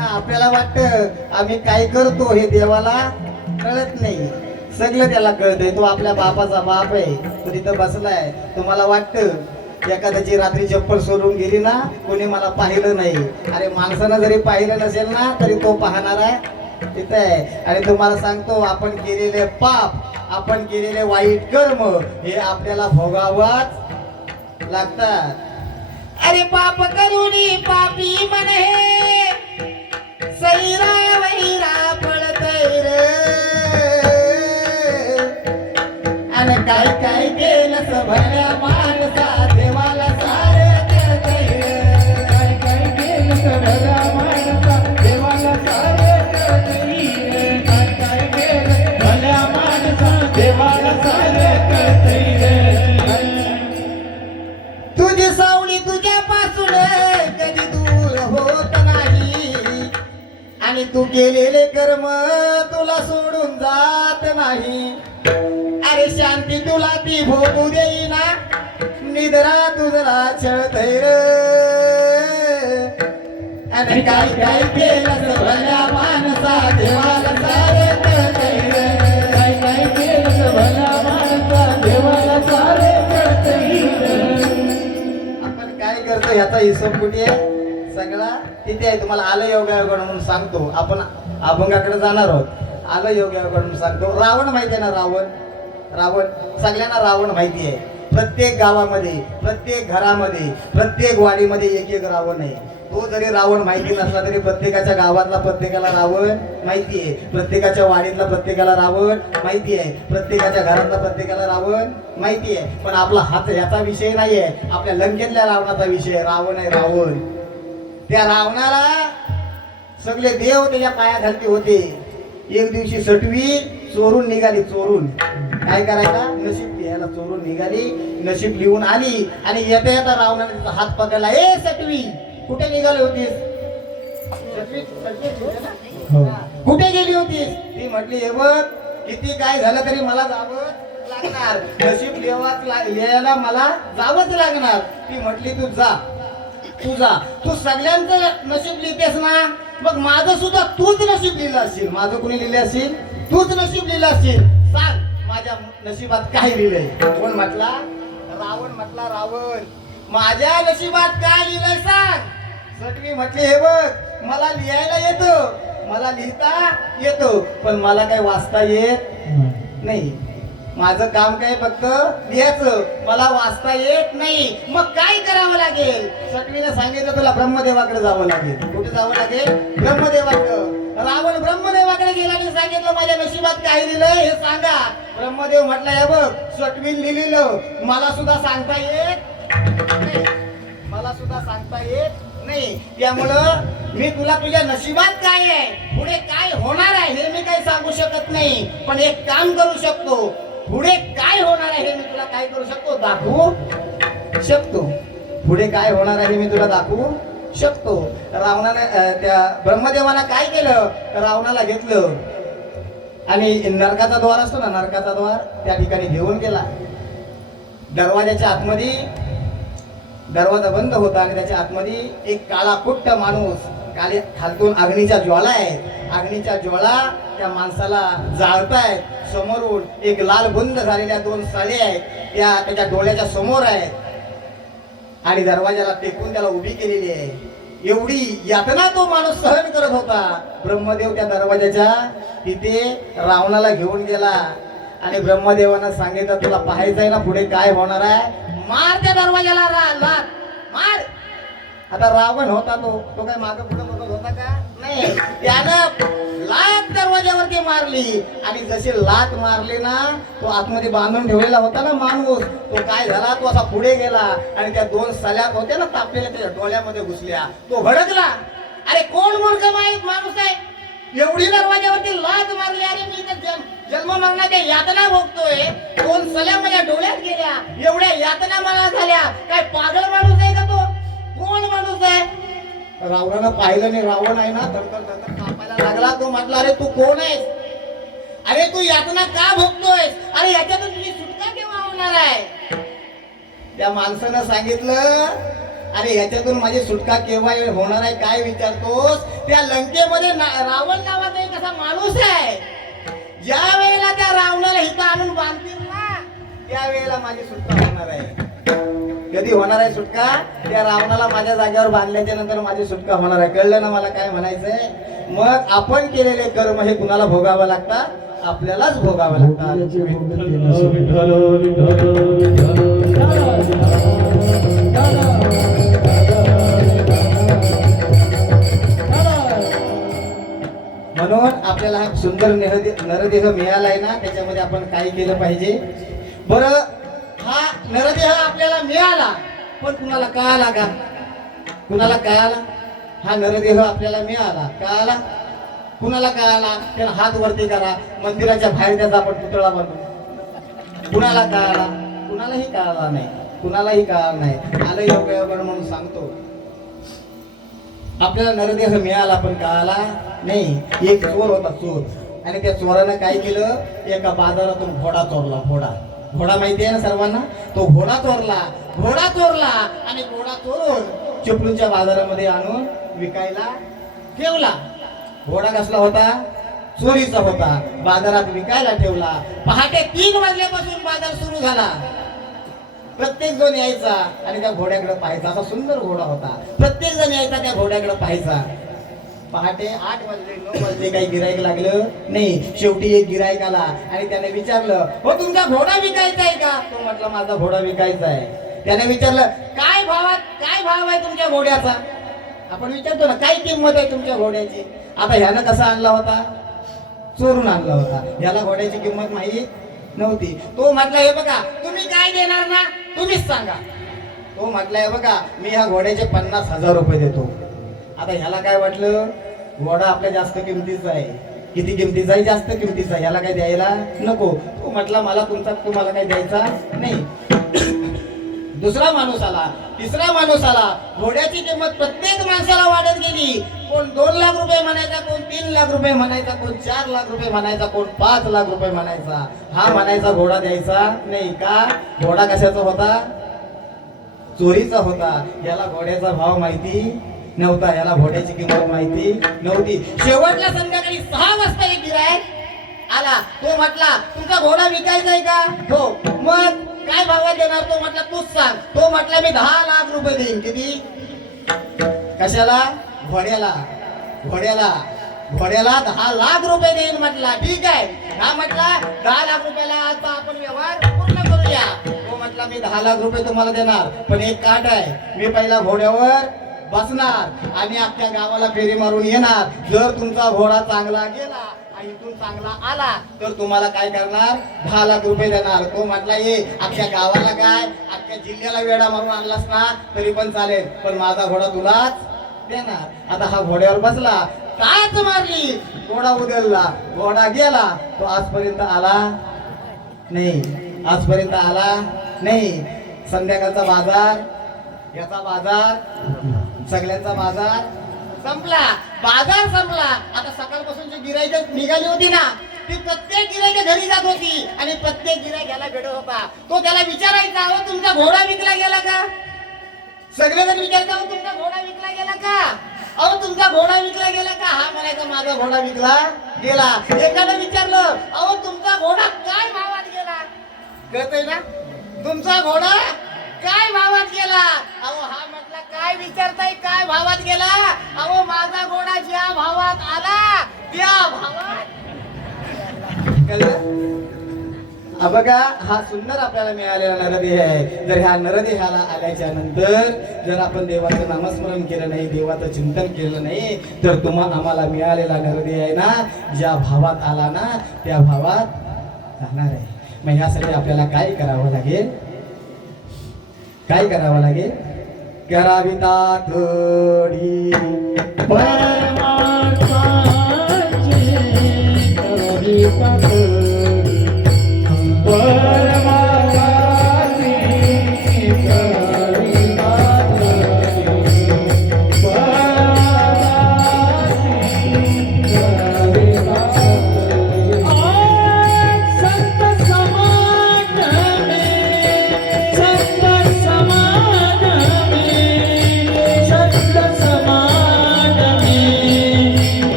ना आपल्याला वाटतं आम्ही काय करतो हे देवाला कळत नाही. सगळं त्याला कळतंय. तो आपल्या बापाचा बाप आहे. तो तिथं बसलाय. तुम्हाला वाटतं एखाद्याची रात्री चप्पल सोडून गेली ना कोणी मला पाहिलं नाही. अरे माणसानं जरी पाहिलं नसेल ना तरी तो पाहणार आहे तिथं आहे. आणि तुम्हाला सांगतो आपण केलेले पाप, आपण केलेले वाईट कर्म हे आपल्याला भोगावंच लागतात. अरे पाप करुणी पापी मन हे सैरा वैरा पळतैर. आणि काय काय केलं भल्या माणसा देवाला सारे कळतंय. काय काय केलं सगळ्या माणसा देवाला सारे कळतंय. काय काय केलं भल्या माणसा देवाला सारे कळतंय. तुझी सावली तुझ्यापासून कधी दूर होत नाही आणि तू केलेले कर्म तुला सोडून जात नाही. अरे शांती तुला ती भोगू देईना निद्रा तुझला छळतय रे. आणि काय काय केलं भल्या माणसा देवाला सारे कळतंय रे. काय काय केलं भल्या माणसा देवाला सारे कळतंय. आपण काय करतो याचा हिशोब कुठे आहे सगळा तिथे आहे. तुम्हाला आलं योगायोग म्हणून सांगतो. आपण अभंगाकडे जाणार आहोत. आलं योगायोग म्हणून सांगतो. रावण माहिती आहे ना? रावण सगळ्यांना रावण माहिती आहे. प्रत्येक गावामध्ये, प्रत्येक घरामध्ये, प्रत्येक वाडीमध्ये एक एक रावण आहे. तो जरी रावण माहिती नसला तरी प्रत्येकाच्या गावातला प्रत्येकाला रावण माहिती आहे. प्रत्येकाच्या वाडीतला प्रत्येकाला रावण माहिती आहे. प्रत्येकाच्या घरातला प्रत्येकाला रावण माहिती आहे. पण आपला हात याचा विषय नाही आहे. आपल्या लंकेतल्या रावणाचा विषय रावण आहे. रावण त्या रावणाला सगळे देव त्याच्या पायाखाली होते. एक दिवशी सटवी चोरून निघाली. चोरून काय करायला? नशीब लिहायला चोरून निघाली. नशीब लिहून आली आणि येता येता रावणाने तिचा हात पकडला. ए सटवी कुठे निघाली होतीस? कुठे गेली होतीस? ती म्हटली हे बघ किती काय झालं तरी मला जावं लागणार. नशीब लिहायला मला जावंच लागणार. ती म्हटली तू जा, तू सगळ्यांचं नशीब लिहितेस ना मग माझं सुद्धा तूच नशीब लिहिलं असेल. माझं कोणी लिहिले असेल? तूच नशीब लिहिलं असेल. सांग माझ्या नशिबात काय लिहिलंय? कोण म्हटला? रावण म्हटला. रावण माझ्या नशिबात काय लिहिलंय सांग. सटवी म्हटली हे बघ मला लिहायला येतं, मला लिहिता येतो पण मला काय वाचता येत नाही. माझं काम काय फक्त लिहायचं, मला वाचता येत नाही. मग काय करावं लागेल? सटवीने सांगितलं तुला ब्रह्मदेवाकडे जावं लागेल. कुठे जावं लागेल? ब्रह्मदेवाकडे. रावण ब्रह्मदेवाकडे गेला आणि सांगितलं माझ्या नशिबात काय लिहिलंय हे सांगा. ब्रह्मदेव म्हटलं हे बघ सटवीन लिहिलं मला सुद्धा सांगता येत नाही. मला सुद्धा सांगता येत नाही. त्यामुळं मी तुला तुझ्या नशिबात काय आहे पुढे काय होणार आहे हे मी काही सांगू शकत नाही. पण एक काम करू शकतो. पुढे काय होणार आहे हे मी तुला काय करू शकतो? दाखवू शकतो. पुढे काय होणार आहे मी तुला दाखवू शकतो. रावणाने त्या ब्रह्मदेवाला काय केलं? रावणाला घेतलं आणि नरकाचा द्वार असतो ना, नरकाचा द्वार त्या ठिकाणी घेऊन गेला. दरवाजाच्या आतमध्ये दरवाजा बंद होता आणि त्याच्या आतमध्ये एक काळा कुट्ट माणूस, काली खालतून अग्नीच्या ज्वाला आहेत. अग्नीच्या ज्वाला त्या माणसाला जाळतायत. समोरून एक लाल बुंद झालेल्या दोन साळे आहेत त्या त्याच्या डोळ्याच्या समोर आहेत आणि दरवाजाला टेकून त्याला उभी केलेली आहे. एवढी यातना तो माणूस सहन करत होता. ब्रह्मदेव त्या दरवाजाच्या तिथे रावणाला घेऊन गेला आणि ब्रह्मदेवानं सांगितलं तुला पाहायचंय ना पुढे काय होणार आहे? मार त्या दरवाजाला लाथ मार. आता रावण होता तो काय मागं पुढे बघत होता का? नाही. त्यानं लाथ दरवाजावरती मारली आणि जशी लाथ मारली ना तो आतमध्ये बांधून ठेवलेला होता ना माणूस, तो काय झाला? तो असा पुढे गेला आणि त्या दोन सल्यात होत्या ना तापलेल्या त्याच्या डोळ्यामध्ये घुसल्या. तो भडकला. अरे कोण मूर्ख माणूस आहे? एवढी दरवाजावरती लाथ मारली. अरे मी तर जन्म मरणाच्या यातना भोगतोय. दोन सल्या माझ्या डोळ्यात गेल्या. एवढ्या यातना मला झाल्या. काय पागल माणूस आहे का तो? कोण माणूस आहे? रावणानं पाहिलं नाही. रावण आहे ना थरथर कापायला लागला. तो म्हटला अरे तू कोण आहेस? अरे तू यातना का भोगतोयस? अरे याच्यातून तुझी सुटका केव्हा होणार आहे? त्या माणसानं सांगितलं अरे याच्यातून माझी सुटका केव्हा होणार आहे काय विचारतोस? त्या लंकेमध्ये रावण नावाचा एक असा माणूस आहे, ज्या वेळेला त्या रावणाला इथं आणून बांधतील ना, त्यावेळेला माझी सुटका होणार आहे. कधी होणार आहे सुटका? त्या रावणाला माझ्या जागेवर बांधल्याच्या नंतर माझी सुटका होणार आहे. कळलं ना मला काय म्हणायचंय? मग आपण केलेले कर्म हे कुणाला भोगावं लागतात? आपल्यालाच भोगावं लागतात. विठ्ठल म्हणून आपल्याला हा सुंदर नरदेह मिळालाय ना, त्याच्यामध्ये आपण काय केलं पाहिजे? बरं, हा नरदेह आपल्याला मिळाला, पण कुणाला कळाला का? कुणाला कळाला? हा नरदेह आपल्याला मिळाला, कळाला? कुणाला कळाला? त्याला हात वरती करा, मंदिराच्या बाहेर त्याचा आपण पुतळा बनवू. कुणाला कळाला? कुणालाही कळाला नाही, कुणालाही कळाला नाही. आलं योगायोगानं म्हणून सांगतो. आपल्याला नरदेह मिळाला पण कळाला नाही. एक चोर होता, चोर, आणि त्या चोरानं काय केलं? एका बाजारातून घोडा चोरला. घोडा माहिती आहे ना सर्वांना? तो घोडा चोरला आणि घोडा चोरून चिपळूणच्या बाजारामध्ये आणून विकायला ठेवला. घोडा कसला होता? चोरीचा होता. बाजारात विकायला ठेवला. पहाटे 3 वाजल्यापासून बाजार सुरू झाला. प्रत्येक जण यायचा आणि त्या घोड्याकडे पाहायचा. असा सुंदर घोडा होता. प्रत्येक जण यायचा त्या घोड्याकडे पाहायचा. पहाटे 8 वाजले, 9 वाजले, काही गिराईक लागलं नाही. शेवटी एक गिराईक आला आणि त्याने विचारलं, हो तुमचा घोडा विकायचा आहे का? तो म्हटला माझा घोडा विकायचा आहे. त्याने विचारलं, काय भाव आहे तुमच्या घोड्याचा? आपण विचारतो ना, काय किंमत आहे तुमच्या घोड्याची? आता ह्यानं कसा आणला होता? चोरून आणला होता. ह्याला घोड्याची किंमत माहीत नव्हती. तो म्हटला, हे बघा, तुम्ही काय देणार ना, तुम्हीच सांगा. तो म्हटला, हे बघा, मी ह्या घोड्याचे 50,000 रुपये देतो. आता ह्याला काय वाटलं? घोडा आपल्या जास्त किमतीचा आहे. किती किमतीचा आहे? जास्त किमतीचा. ह्याला काय द्यायला नको. तो म्हटला, मला तुम्हाला काय द्यायचा नाही. दुसरा माणूस आला, तिसरा माणूस आला. घोड्याची किंमत प्रत्येक माणसाला वाढत गेली. कोण 2 लाख रुपये म्हणायचा, कोण 3 लाख रुपये म्हणायचा, कोण 4 लाख रुपये म्हणायचा, कोण 5 लाख रुपये म्हणायचा. हा म्हणायचा घोडा द्यायचा नाही. का? घोडा कशाचा होता? चोरीचा होता. याला घोड्याचा भाव माहिती नव्हता. याला घोड्याची किंमत माहिती नव्हती. शेवटला संध्याकाळी 6 वाजता एक गिराईक आला. तो म्हटला, तुमचा घोडा विकायचा आहे का? हो. मग काय भावात देणार? तो म्हटला, तूच सांग. तो म्हटला, मी 10 लाख रुपये देईन. किती? कशाला? घोड्याला 10 लाख रुपये देईन म्हटला. ठीक आहे. हा म्हटला, 10 लाख रुपयाला आता आपण व्यवहार पूर्ण करूया. तो म्हटला, मी 10 लाख रुपये तुम्हाला देणार, पण एक काट आहे. मी पहिला घोड्यावर बसणार आणि अख्ख्या गावाला फेरी मारून येणार. जर तुमचा घोडा चांगला गेला आणि इथून चांगला आला तर तुम्हाला काय करणार? 10 लाख रुपये देणार. तो म्हटला, ये अख्ख्या गावाला काय, अख्ख्या जिल्ह्याला वेडा मारून आणलास ना तरी पण चालेल, पण माझा घोडा तुलाच देणार. आता हा घोड्यावर बसला, टाच मारली, घोडा उधळला, घोडा गेला. तो आजपर्यंत आला नाही. संध्याकाळचा बाजार, याचा बाजार, सगळ्यांचा बाजार संपला. बाजार संपला. आता सकाळपासून जी गिराईक निघाली होती ना, ती प्रत्येक गिराईक घरी जात होती आणि प्रत्येक गिराईक याला भेटत होता. तो त्याला विचारायचा, अहो तुमचा घोडा विकला गेला का? सगळेजण विचारता, अहो तुमचा घोडा विकला गेला का? अहो तुमचा घोडा विकला गेला का? हा म्हणायचा, माझा घोडा विकला गेला. एकानं विचारलं, अहो तुमचा घोडा काय भावात गेला? कळतंय ना? तुमचा घोडा काय भावात गेला? अहो हा म्हटला, काय विचारताय, काय भावात गेला? अहो माझा घोडा ज्या भावात आला त्या भावात. बघा, हा सुंदर आपल्याला मिळालेला नरदेह आहे. जर ह्या नरदेहाला आल्याच्या नंतर जर आपण देवाचं नामस्मरण केलं नाही, देवाचं चिंतन केलं नाही, तर आम्हाला मिळालेला नरदेह आहे ना, ज्या भावात आला ना त्या भावात जाणार आहे. मग ह्यासाठी आपल्याला काय करावं लागेल? करावी तातडी परमात्माची करावी तातडी.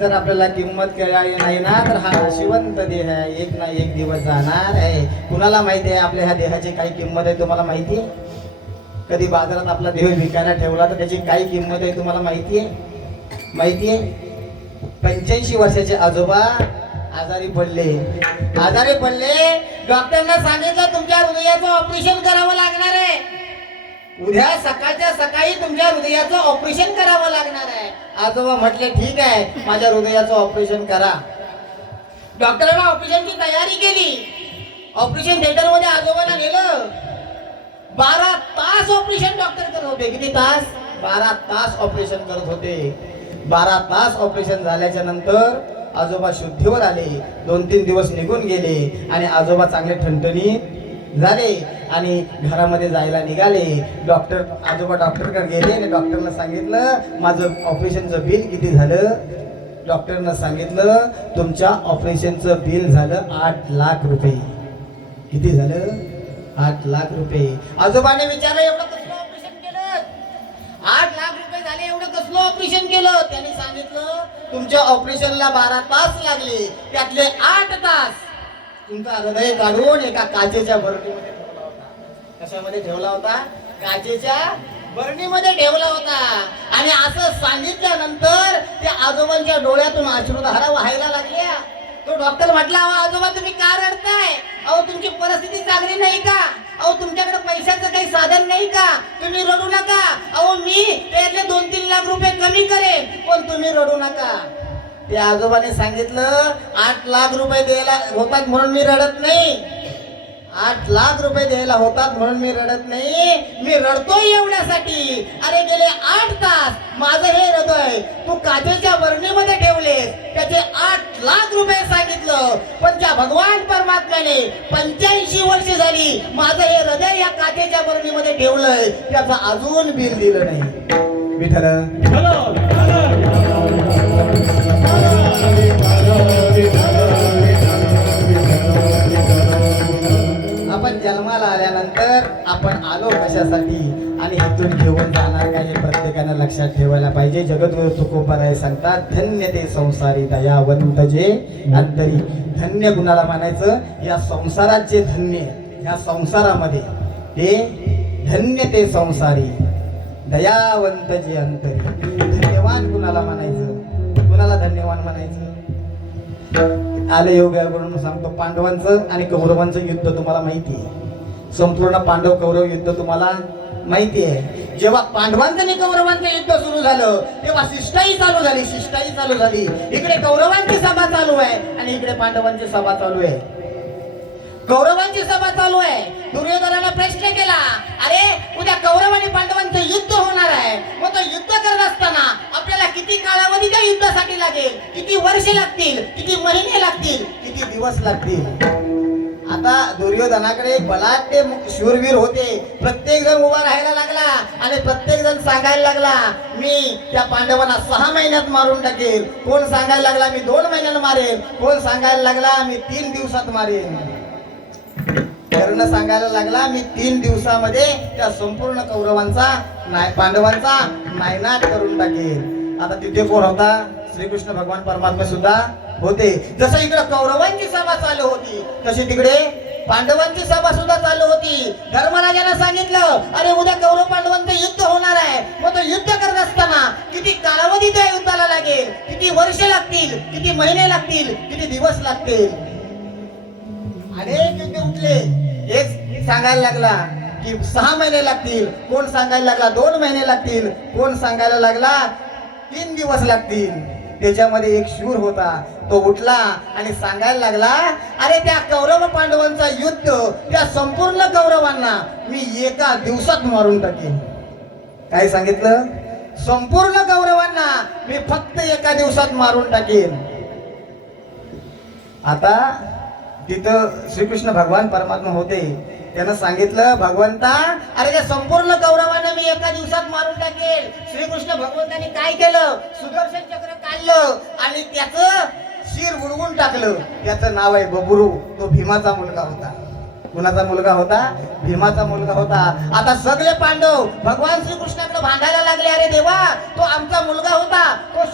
जर आपल्याला किंमत कळली नाही ना तर हा नाशिवंत देह आहे, एक ना एक दिवस जाणार आहे. कुणाला माहिती आहे आपल्या ह्या देहाची काय किंमत आहे? तुम्हाला माहिती आहे? कधी बाजारात आपला देह विकायला ठेवला तर त्याची काय किंमत आहे तुम्हाला माहिती आहे? माहिती आहे? 85 वर्षाचे आजोबा आजारी पडले. डॉक्टरना सांगितलं तुमच्या हृदयाचं ऑपरेशन करावं लागणार आहे. उद्या सकाळच्या सकाळी तुमच्या हृदयाचं ऑपरेशन करावं लागणार आहे. आजोबा म्हटले ठीक आहे, माझ्या हृदयाचं ऑपरेशन करा. डॉक्टरांना ऑपरेशनची तयारी केली. ऑपरेशन थिएटर मध्ये आजोबांना नेलं. 12 तास ऑपरेशन डॉक्टर करत होते. किती तास? 12 तास ऑपरेशन करत होते. 12 तास ऑपरेशन झाल्याच्या नंतर आजोबा शुद्धीवर आले. 2-3 दिवस निघून गेले आणि आजोबा चांगले ठणठणीत झाले आणि घरामध्ये जायला निघाले. आजोबा डॉक्टरकडे गेले आणि डॉक्टरला सांगितलं माझं ऑपरेशनचं बिल किती झालं. डॉक्टरनं सांगितलं तुमच्या ऑपरेशनचं बिल झालं 8 लाख रुपये. किती झालं? 8 लाख रुपये. आजोबाने विचारलं एवढं कसलं ऑपरेशन केलं? 8 लाख रुपये झाले, एवढं कसलं ऑपरेशन केलं? त्यांनी सांगितलं तुमच्या ऑपरेशनला 12 तास लागले, त्यातले 8 तास तुमचा हृदय काढून एका काचेच्या बरणीमध्ये ठेवला होता. कशामध्ये ठेवला होता? काचेच्या बरणीमध्ये ठेवला होता. आणि असं सांगितल्यानंतर त्या आजोबांच्या डोळ्यातून अश्रुधारा व्हायला लागल्या. तो डॉक्टर म्हटला अहो आजोबा तुम्ही का रडताय? अहो तुमची परिस्थिती चांगली नाही का? अहो तुमच्याकडे पैशाचं काही साधन नाही का? तुम्ही रडू नका. अहो मी त्यातले 2-3 लाख रुपये कमी करेन, पण तुम्ही रडू नका. त्या आजोबाने सांगितलं 8 लाख रुपये द्यायला होतात म्हणून मी रडत नाही. 8 लाख रुपये द्यायला होतात म्हणून मी रडत नाही. मी रडतोय एवढ्यासाठी. अरे गेले 8 तास माझं हे हृदय तू काचेच्या बरणीमध्ये ठेवलेस, त्याचे 8 लाख रुपये सांगितलं. पण त्या भगवान परमात्म्याने 85 वर्ष झाली माझं हे हृदय या काचेच्या बरणीमध्ये ठेवलंय, त्याचं अजून बिल दिलं नाही. विठ्ठल आपण जन्माला आल्यानंतर आपण आलो कशासाठी आणि इथून घेऊन जाणार काय हे प्रत्येकानं लक्षात ठेवायला पाहिजे. जगद्गुरु तुकोबाराय सांगतात धन्य ते संसारी दयावंत जे अंतरी. धन्य गुणाला म्हणायचं या संसारात जे धन्य, या संसारामध्ये ते धन्य ते संसारी दयावंत जे अंतरी. धन्यवान कुणाला म्हणायचं? कुणाला धन्यवान म्हणायचं? आले योग म्हणून सांगतो. पांडवांचं आणि कौरवांचं युद्ध तुम्हाला माहिती आहे. संपूर्ण पांडव कौरव युद्ध तुम्हाला माहिती आहे. जेव्हा पांडवांचं आणि कौरवांचं युद्ध सुरू झालं तेव्हा शिष्टाई चालू झाली. इकडे कौरवांची सभा चालू आहे आणि इकडे पांडवांची सभा चालू आहे. कौरवांची सभा चालू आहे. दुर्योधनाने प्रश्न केला अरे उद्या कौरव आणि पांडवांचं युद्ध होणार आहे, मग तो युद्ध करत असताना आपल्याला किती कालावधी त्या युद्धासाठी लागेल? किती वर्षे लागतील? किती महिने लागतील? किती दिवस लागतील? आता दुर्योधनाकडे बलाढ्य शूरवीर होते. प्रत्येक जण उभा राहायला लागला आणि प्रत्येक जण सांगायला लागला मी त्या पांडवांना 6 महिन्यात मारून टाकेल. कोण सांगायला लागला मी 2 महिन्यात मारेन. कोण सांगायला लागला मी 3 दिवसात मारेन. कर्ण सांगायला लागला मी 3 दिवसामध्ये त्या संपूर्ण कौरवांचा पांडवांचा नायनाट करून टाकेल. आता तिथे कोण होता? श्रीकृष्ण भगवान परमात्मा सुद्धा होते. जसं इकडे कौरवांची सभा चालू होती तशी तिकडे पांडवांची सभा सुद्धा चालू होती. धर्मराजाने सांगितलं अरे उद्या कौरव पांडवांचं युद्ध होणार आहे, मग तो युद्ध करत असताना किती कालावधी त्या युद्धाला लागेल? किती वर्ष लागतील? किती महिने लागतील? किती दिवस लागतील? अनेक युद्ध उठले. एक सांगायला लागला की 6 महिने लागतील. कोण सांगायला लागला 2 महिने लागतील. कोण सांगायला लागला 3 दिवस लागतील. त्याच्यामध्ये एक शूर होता. तो उठला आणि सांगायला लागला अरे त्या कौरव पांडवांचा युद्ध त्या संपूर्ण कौरवांना मी एका दिवसात मारून टाकेन. काय सांगितलं? संपूर्ण कौरवांना मी फक्त एका दिवसात मारून टाकेन. आता तिथं श्रीकृष्ण भगवान परमात्मा होते. त्यानं सांगितलं भगवंता अरे त्या संपूर्ण कौरवांना मी एका दिवसात मारून टाकेल. श्रीकृष्ण भगवंतांनी काय केलं? सुदर्शन चक्र काढलं आणि त्याचं शिर उडवून टाकलं. त्याचं नाव आहे बबरू. तो भीमाचा मुलगा होता. कुणाचा मुलगा होता? भीमाचा मुलगा होता. आता सगळे पांडव भगवान श्रीकृष्णाकडे भांडायला लागले, अरे देवा, तो आमचा मुलगा होता, तो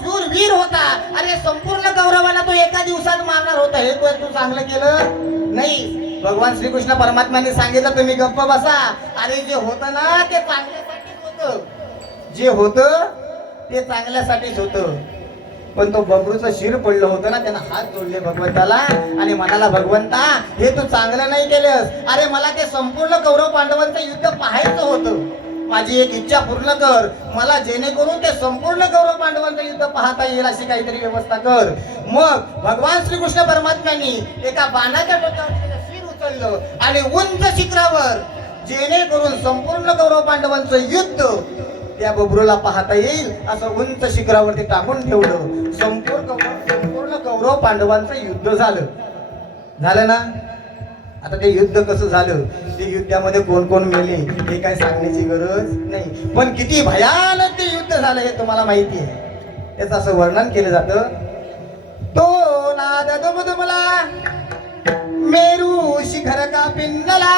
शूरवीर होता, अरे संपूर्ण कौरवाला तो एका दिवसात मारणार होता, हे तू चांगलं केलं नाही. भगवान श्रीकृष्ण परमात्म्याने सांगितलं तुम्ही गप्प बसा. अरे जे होतं ना ते चांगल्यासाठीच होतं, जे होतं ते चांगल्यासाठीच होतं. पण तो बबरूचं शिर पडलं होतं ना, त्यानं हात जोडले भगवंताला आणि म्हणाला, भगवंता हे तू चांगलं नाही केलंस. अरे मला ते संपूर्ण कौरव पांडवांचं युद्ध पाहायचं होतं. माझी एक इच्छा पूर्ण कर, मला जेणेकरून ते संपूर्ण कौरव पांडवांचं युद्ध पाहता येईल अशी काहीतरी व्यवस्था कर. मग भगवान श्रीकृष्ण परमात्म्यांनी एका बाणाच्या टोकावर त्याचं शिर उचललं आणि उंच शिखरावर, जेणेकरून संपूर्ण कौरव पांडवांचं युद्ध त्या बबरूला पाहता येईल असं उंच शिखरावरती टाकून ठेवलं. संपूर्ण कौरव पांडवांचं युद्ध झालं ना. आता ते युद्ध कसं झालं, ते युद्धामध्ये कोण कोण मेले हे काय सांगण्याची गरज नाही, पण किती भयानक ते युद्ध झालं हे तुम्हाला माहिती आहे. त्याचं असं वर्णन केलं जातं. तो नाद दुमदुमला, मेरू शिखर का पिंडला,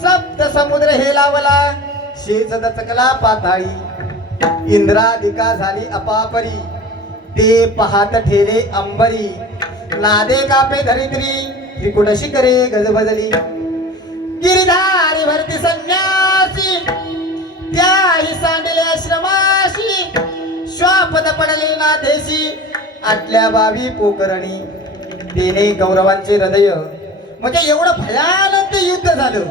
सप्त समुद्र हेलावला, शेज दचकला पाताळी, इंद्रादिका झाली अपापरी, ते पाहत ठेले अंबरी, नादे कापे धरित्री, त्रिकुट शिखरे गजबजली, गिरिधारी भरती संन्यासी, त्याही सांडले आश्रमाशी, श्वापद पडले नाथेशी, आटल्या बावी पोकरणी, तेने कौरवांचे हृदय. म्हणजे एवढं भयानक ते युद्ध झालं,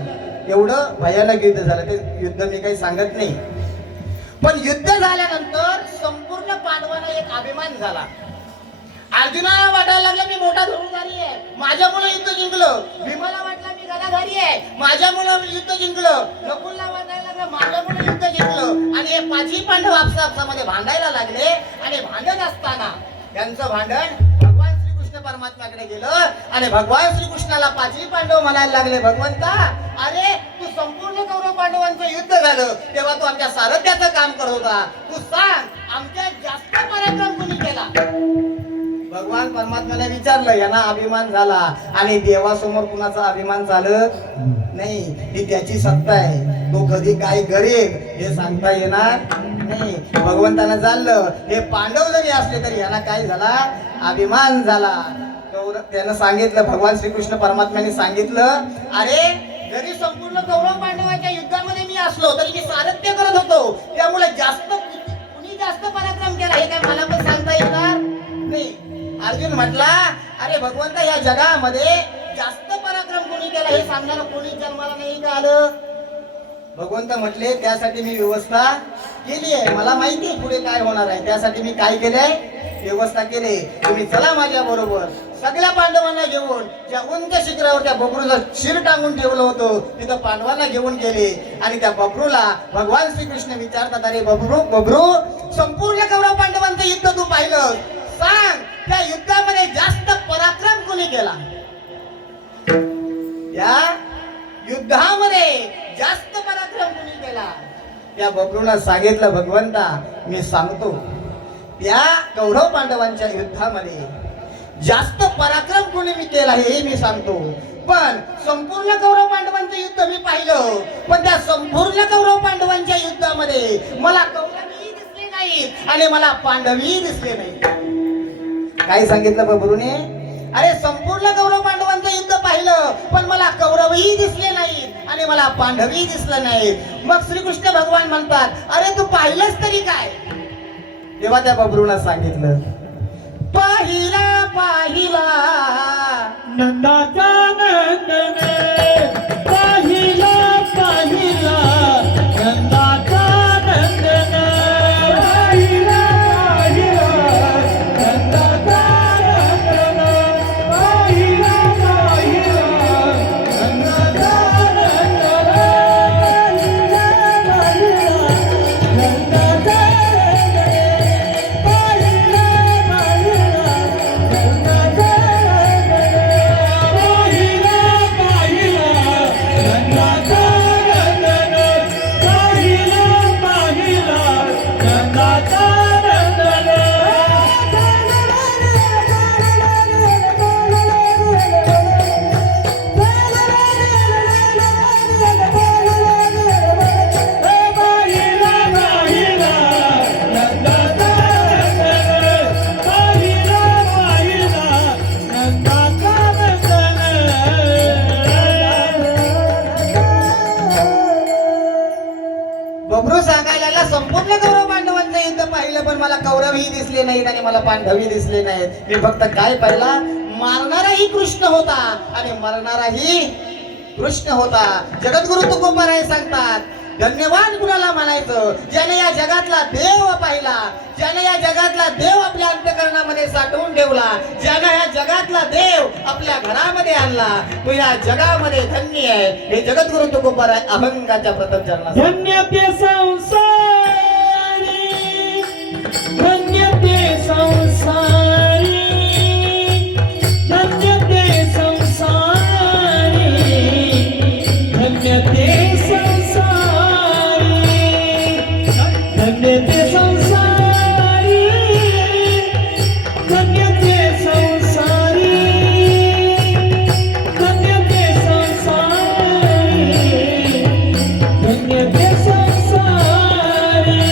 एवढं भयानक युद्ध झालं. ते युद्ध मी काही सांगत नाही, पण युद्ध झाल्यानंतर संपूर्ण पांडवांना एक अभिमान झाला. अर्जुनाला वाटायला लागलं मी मोठा धनुर्धारी आहे, माझ्यामुळे युद्ध जिंकलं. भीमाला वाटलं मी गदाधारी आहे, माझ्यामुळे युद्ध जिंकलं. नकुलला वाटायला लागलं माझ्यामुळे युद्ध जिंकलं. आणि हे पाचही पांडव आपसामध्ये भांडायला लागले. आणि भांडत असताना त्यांचं भांडण भगवान श्रीकृष्ण परमात्म्याकडे गेलं आणि भगवान श्रीकृष्णाला पाचही पांडव म्हणायला लागले, भगवंता, अरे तू संपूर्ण कौरव पांडवांचं युद्ध झालं तेव्हा तू आमच्या सारथ्याचं काम करत होता, तू सांग आमच्या जास्त पराक्रम कोणी केला. भगवान परमात्म्याने विचारलं, यांना अभिमान झाला आणि देवासमोर कुणाचा अभिमान चालत नाही. ही त्याची सत्ता आहे, तो कधी काय करेल हे सांगता येणार नाही. भगवंतानं चाललं, हे पांडव जरी असले तरी यांना काय झाला, अभिमान झाला. त्यानं सांगितलं, भगवान श्रीकृष्ण परमात्म्याने सांगितलं, अरे जरी संपूर्ण कौरव पांडवाच्या युद्धामध्ये मी असलो तरी मी सारथ्य करत होतो, त्यामुळे कुणी जास्त पराक्रम केला हे काय मला पण सांगता येणार नाही. अर्जुन म्हटला, अरे भगवंता, या जगामध्ये जास्त पराक्रम कोणी केला हे सांगणार कोणी जन्माला नाही का आलं. भगवंत म्हटले, त्यासाठी मी व्यवस्था केली आहे, मला माहिती आहे पुढे काय होणार आहे, त्यासाठी मी काय केलंय, व्यवस्था केली. तुम्ही चला माझ्या बरोबर. सगळ्या पांडवांना घेऊन ज्या उंच शिखरावर त्या बबरूचं शिर टांगून ठेवलं होतं तिथं पांडवांना घेऊन गेले. आणि त्या बबरूला भगवान श्रीकृष्ण विचारतात, अरे बबरू, संपूर्ण कौरव पांडवांचं युद्ध तू पाहिलं, सांग त्या युद्धामध्ये जास्त पराक्रम कोणी केला, या युद्धामध्ये जास्त पराक्रम कोणी केला. त्या बबरूला सांगितलं, भगवंता मी सांगतो, त्या कौरव पांडवांच्या युद्धामध्ये जास्त पराक्रम कोणी मी केला हे मी सांगतो. पण संपूर्ण कौरव पांडवांचं युद्ध मी पाहिलं, पण त्या संपूर्ण कौरव पांडवांच्या युद्धामध्ये मला कौरवही दिसले नाहीत आणि मला पांडवही दिसले नाही. काय सांगितलं बबरूने, अरे संपूर्ण कौरव पांडवांचं युद्ध पाहिलं पण मला कौरवही दिसले नाहीत आणि मला पांडवही दिसलं नाहीत. मग श्रीकृष्ण भगवान म्हणतात, अरे तू पाहिलंच तरी काय. तेव्हा त्या बबरूला सांगितलं, पाहिला नंदाचा नंदन, पाहिला नंदाचा नंदन, पाहिला नंदाचा नंदन, पाहिला नंदाचा नंदन, बबरू सांगायला लागला, संपूर्ण कौरव पांडवांचं युद्ध पाहिलं पण मला कौरवही दिसले नाहीत आणि मला पांडवही दिसले नाहीत. मी फक्त काय पाहिला, मारणाराही कृष्ण होता आणि मरणाराही कृष्ण होता. जगद्गुरु तुकोबाराय सांगतात, धन्यवाद कुणाला म्हणायचं, ज्याने या जगातला देव पाहिला, ज्याने या जगातला देव आपल्या अंतःकरणामध्ये साठवून ठेवला, ज्याने या जगातला देव आपल्या घरामध्ये आणला, तो या जगामध्ये धन्य आहे. हे जगद्गुरु तुकोबाराय अभंगाच्या प्रथम चरणात धन्य ते संसारी, धन्य ते संसारी, धन्य ते संसारी, धन्य ते संसारी, धन्य ते संसारी, धन्य ते संसारी, धन्य ते संसारी, धन्य ते संसारी,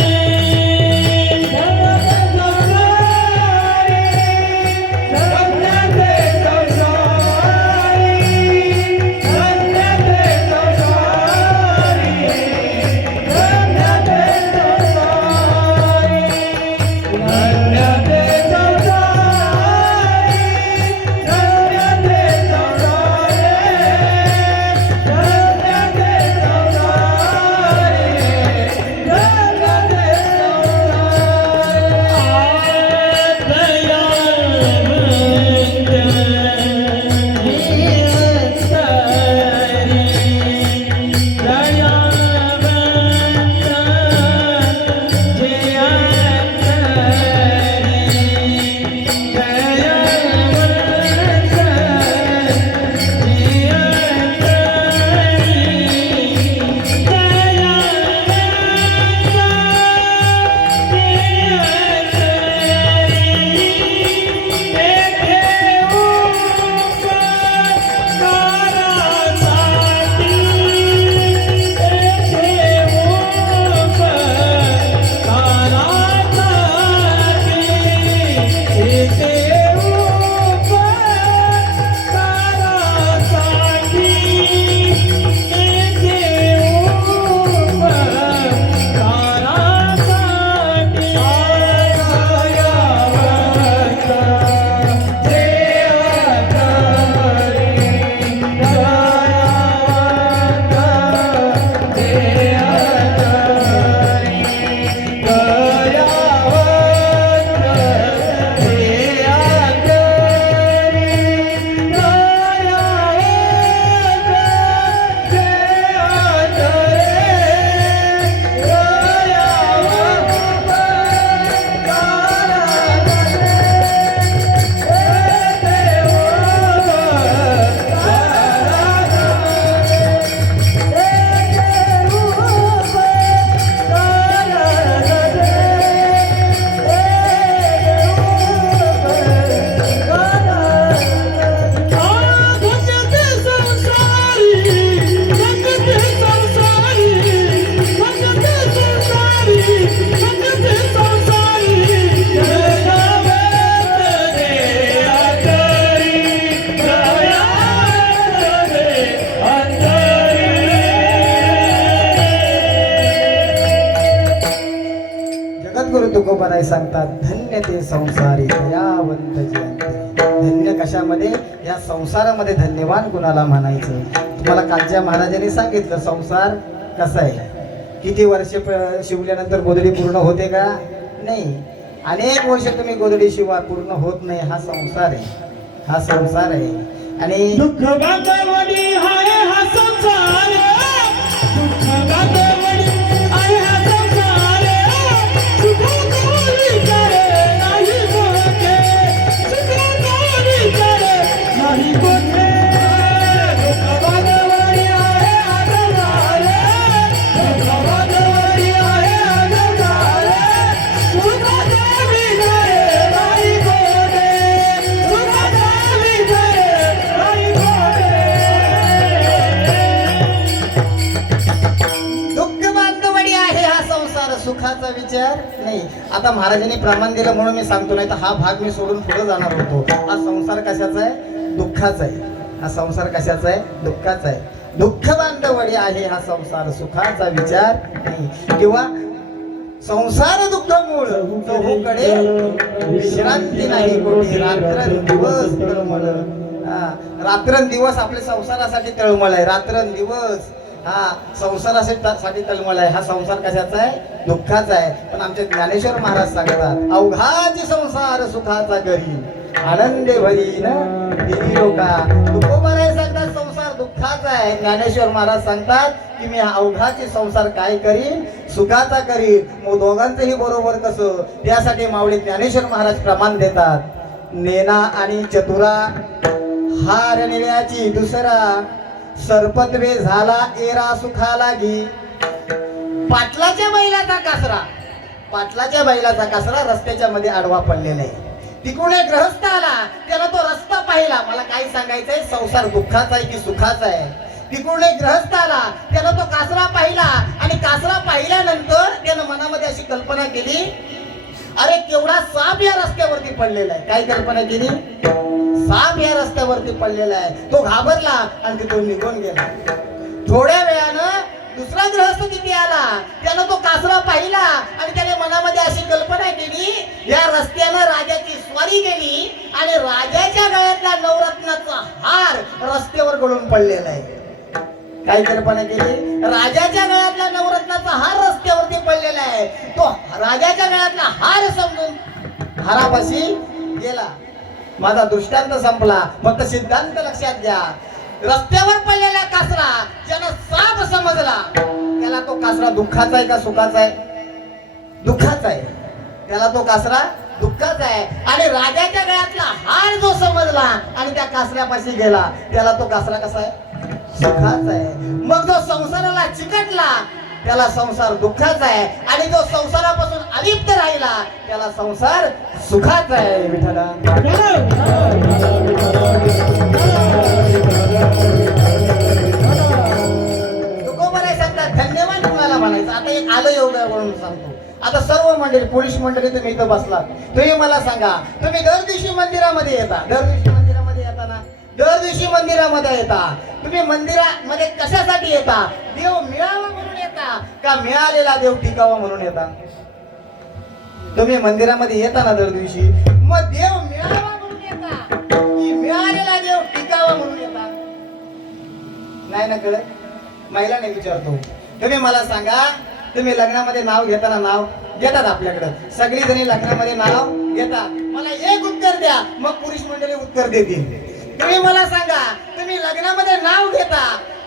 जगद्गुरु तुकोबाराय सांगतात, धन्य ते संसारी दयावंत जयंती. धन्य कशामध्ये, या संसारामध्ये धन्यवान कुणाला म्हणायचं. तुम्हाला कालच्या महाराजांनी सांगितलं संसार कसा आहे. किती वर्ष शिवल्यानंतर गोधडी पूर्ण होते का? नाही. अनेक वर्ष तुम्ही गोधडी शिवा, पूर्ण होत नाही. हा संसार आहे, हा संसार आहे. आणि दुःख बांधवडी हाय हा संसार, दुःख बांधवडी आहे हा संसार, सुख कोणी करे नाही कोठे, सुख कोणी करे नाही कोठे. दुःख बांधवडी आहे हा संसार, दुःख बांधवडी आहे हा संसार, सुख कोणी करे नाही कोठे, सुख कोणी करे नाही कोठे. दुःख बांधवडी आहे हा संसार, सुखाचा विचार नाही. आता महाराजांनी प्रमाण दिलं म्हणून मी सांगतो, नाही तर हा भाग मी सोडून पुढे जाणार होतो. हा संसार कशाचा आहे? दुःखाचा आहे. हा संसार कशाचा आहे? दुःखाचा आहे. दुःख बांधवडी आहे हा संसार सुखाचा विचार नाही. किंवा संसार दुःख मूळ चहूकडे विश्रांती नाही कोणी रात्रंदिवस तळमळ. रात्रंदिवस आपल्या संसारासाठी तळमळ आहे. रात्रंदिवस हा संसारासाठी तळमळ आहे. हा संसार कशाचा आहे? दुःखाचा आहे. पण आमचे ज्ञानेश्वर महाराज सांगतात अवघाची संसार सुखाचा करी आनंदे भरी न दिली लोका. तुकोबाराय सांगतात संसार दुःखाचा आहे. ज्ञानेश्वर महाराज सांगतात की मी अवघाची संसार काय करीन? सुखाचा करीन. मग दोघांचंही बरोबर कसं? त्यासाठी माऊली ज्ञानेश्वर महाराज प्रमाण देतात. नेना आणि चतुरा हार निळ्याची दुसरा सरपत्वे झाला एरा सुखा लागी. पाटलाच्या बैलाचा कासरा, पाटलाच्या बैलाचा कासरा रस्त्याच्या मध्ये आडवा पडलेला आहे. तिकडून एक ग्रहस्थ आला, त्याला तो रस्ता पाहिला. मला काय सांगायचंय, संसार दुःखाचा आहे की सुखाचा आहे? तिकडून एक ग्रहस्थ आला, त्याला तो कासरा पाहिला आणि कासरा पाहिल्यानंतर त्यानं मनामध्ये अशी कल्पना केली, अरे केवढा साप या रस्त्यावरती पडलेला आहे. काय कल्पना केली? साप या रस्त्यावरती पडलेला आहे. तो घाबरला आणि तिथून निघून गेला. थोड्या वेळानं दुसरा ग्रहस्थ तिथे आला, त्यानं तो कासरा पाहिला आणि त्याने मनामध्ये अशी कल्पना केली, या रस्त्यानं राजाची स्वारी केली आणि राजाच्या गळ्यातला नवरत्नाचा हार रस्त्यावर गळून पडलेला आहे. काय कल्पना केली? राजाच्या गळ्यातला नवरत्नाचा हार रस्त्यावरती पडलेला आहे. तो राजाच्या गळ्यातला हार समजून हारापाशी गेला. माझा दृष्टांत संपला. फक्त सिद्धांत लक्षात घ्या. रस्त्यावर पडलेला कासरा ज्यानं साप समजला, त्याला तो कासरा दुःखाचा आहे का सुखाचा आहे? दुःखाचा आहे. त्याला तो कासरा दुःखाचा आहे. आणि राजाच्या गळ्यातला हार जो समजला आणि त्या कासऱ्यापाशी गेला, त्याला तो कासरा कसा आहे? सुखाचा आहे. मग जो संसाराला चिकटला त्याला संसार दुःखाचा आहे आणि जो संसारापासून अलिप्त राहिला त्याला संसार सुखाचा आहे. विठ्ठला तुकोबाराय सांगतात धन्यवाद कुणाला म्हणायचं. आता एक आलं एवढं म्हणून सांगतो. आता सर्व मंडळी, पोलीस मंडळी तुम्ही इथं बसलात, तुम्ही मला सांगा, तुम्ही दर दिवशी मंदिरामध्ये येता, दर दिवशी मंदिरामध्ये येता ना? दर दिवशी मंदिरामध्ये येता. तुम्ही मंदिरामध्ये कशासाठी येता? देव मिळावा म्हणून येता का मिळालेला देव टिकावा म्हणून येता? तुम्ही मंदिरामध्ये येता ना दर दिवशी, मग देव मिळावा म्हणून येता की मिळालेला देव टिकावा म्हणून येता? नाही ना कळत? महिलाने विचारतो. तुम्ही मला सांगा, तुम्ही लग्नामध्ये नाव घेताना, नाव घेतात आपल्याकडं सगळी जणी लग्नामध्ये नाव घेतात. मला एक उत्तर द्या, मग पुरुष मंडळी उत्तर देतील. तुम्ही मला सांगा, तुम्ही लग्नामध्ये नाव घेता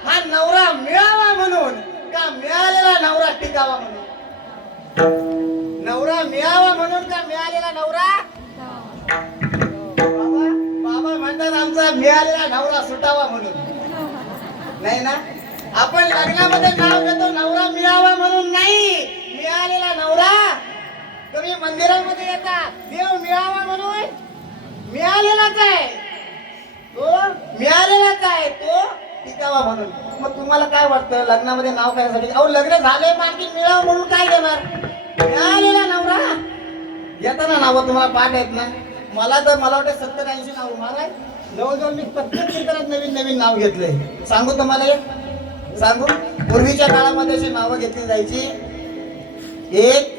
हा नवरा मिळावा म्हणून का मिळालेला नवरा टिकावा म्हणून? नवरा मिळावा म्हणून का मिळालेला नवरा? बाबा म्हणतात आमचा मिळालेला नवरा सुटावा म्हणून. नाही ना? आपण लग्नामध्ये नाव घेतो नवरा मिळावा म्हणून नाही, मिळालेला नवरा. तुम्ही मंदिरामध्ये येता देव मिळावा म्हणून, मिळालेलाच आहे तो, मिळालेलाच आहे तो टिकावा म्हणून. मग तुम्हाला काय वाटतं लग्नामध्ये नाव करायसाठी? अहो लग्न झाले मार्गी मिळावं म्हणून काय घेणार? मिळालेला नवरा घेताना नावं तुम्हाला पाठ आहेत ना? मला वाटतं 70-80 नाव महाराज जवळजवळ मी प्रत्येक कीर्तनात नवीन नवीन नाव घेतले. सांगू तुम्हाला एक सांगू? पूर्वीच्या काळामध्ये अशी नावं घेतली जायची. एक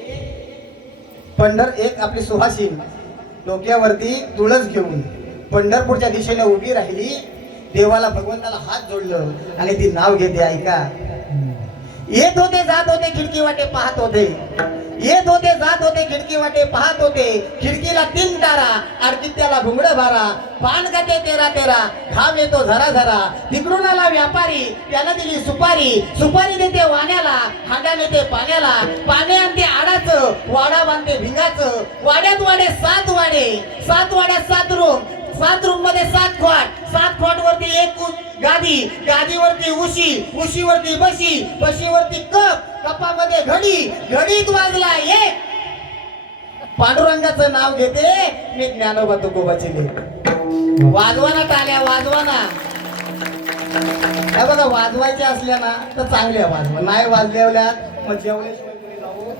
आपली सुहासिन डोक्यावरती तुळस घेऊन पंढरपूरच्या दिशेने उभी राहिली, देवाला भगवंताला हात जोडलं आणि ती नाव घेते. ऐका, येत होते जात होते खिडकी वाटे पाहत होते, येत होते जात होते खिडकी वाटे पाहत होते. खिडकीला 3 तारा, अडकीत त्याला घुंगड भारा, पान खाते 13-13, घाम येतो झरा झरा. तिकडून आला व्यापारी, त्याला दिली सुपारी, सुपारी देते वाण्याला, हांडा नेते पाण्याला, पाणी आणते आडाचं, वाडा बांधते भिंगाचं. वाड्यात वाडे 7 वाडे, 7 वाड्यात 7 रूम, 7 रूम मध्ये 7 खोट, 7 खोट वरती 1 गादी, गादीवरती उशी, उशीवरती बशी, बशीवरती कप, कपामध्ये घडी, घडीत वाजला 1. पांडुरंगाचं नाव घेते मी ज्ञानोबा तुकोबाची लेक. वाजवाना टाळ्या, वाजवाना. बघा वाजवायच्या असल्या ना तर चांगल्या वाजवा, नाही वाजल्यावल्या मग जेवल्याशिवाय कोणी जाऊ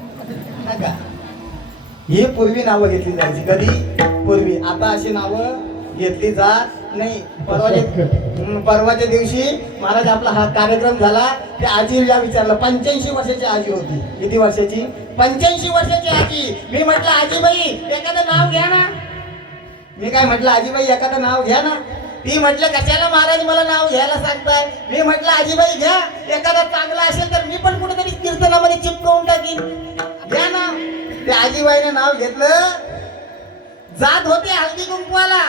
नका. ही पूर्वी नावं घेतली जायची. कधी? पूर्वी. आता अशी नावं घेतली जात नाही परवाच्या दिवशी महाराज आपला हा कार्यक्रम झाला. त्या आजीला विचारलं, 85 वर्षाची आजी होती. किती वर्षाची? 85 वर्षाची आजी. मी म्हटलं आजीबाई एखादं नाव घ्या ना. मी काय म्हटलं आजीबाई एखादं नाव घ्या ना. ती म्हटलं कशाला महाराज मला नाव घ्यायला सांगताय. मी म्हटलं आजीबाई घ्या, एखादा चांगला असेल तर मी पण कुठेतरी कीर्तनामध्ये चिपकवून टाकीन, घ्या ना. त्या आजीबाईने नाव घेतलं. जात होते हल्दी कुंकवाला,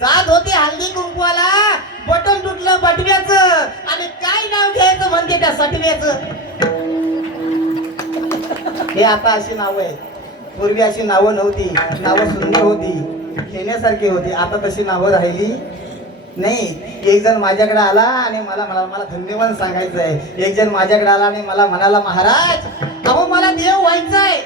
जात होते हल्दी कुंकवाला, बटन तुटलं बटव्याचं आणि काय नाव घ्यायचं म्हणते त्या सटव्याचं. हे आता अशी नावं आहेत. पूर्वी अशी नावं नव्हती. नावं सुंदर होती, घेण्यासारखी होती. आता तशी नावं राहिली नाही. एक जण माझ्याकडे आला आणि मला म्हणाला, मला धन्यवाद सांगायचं आहे. एक जण माझ्याकडे आला आणि मला म्हणाला, महाराज अहो मला देव व्हायचंय.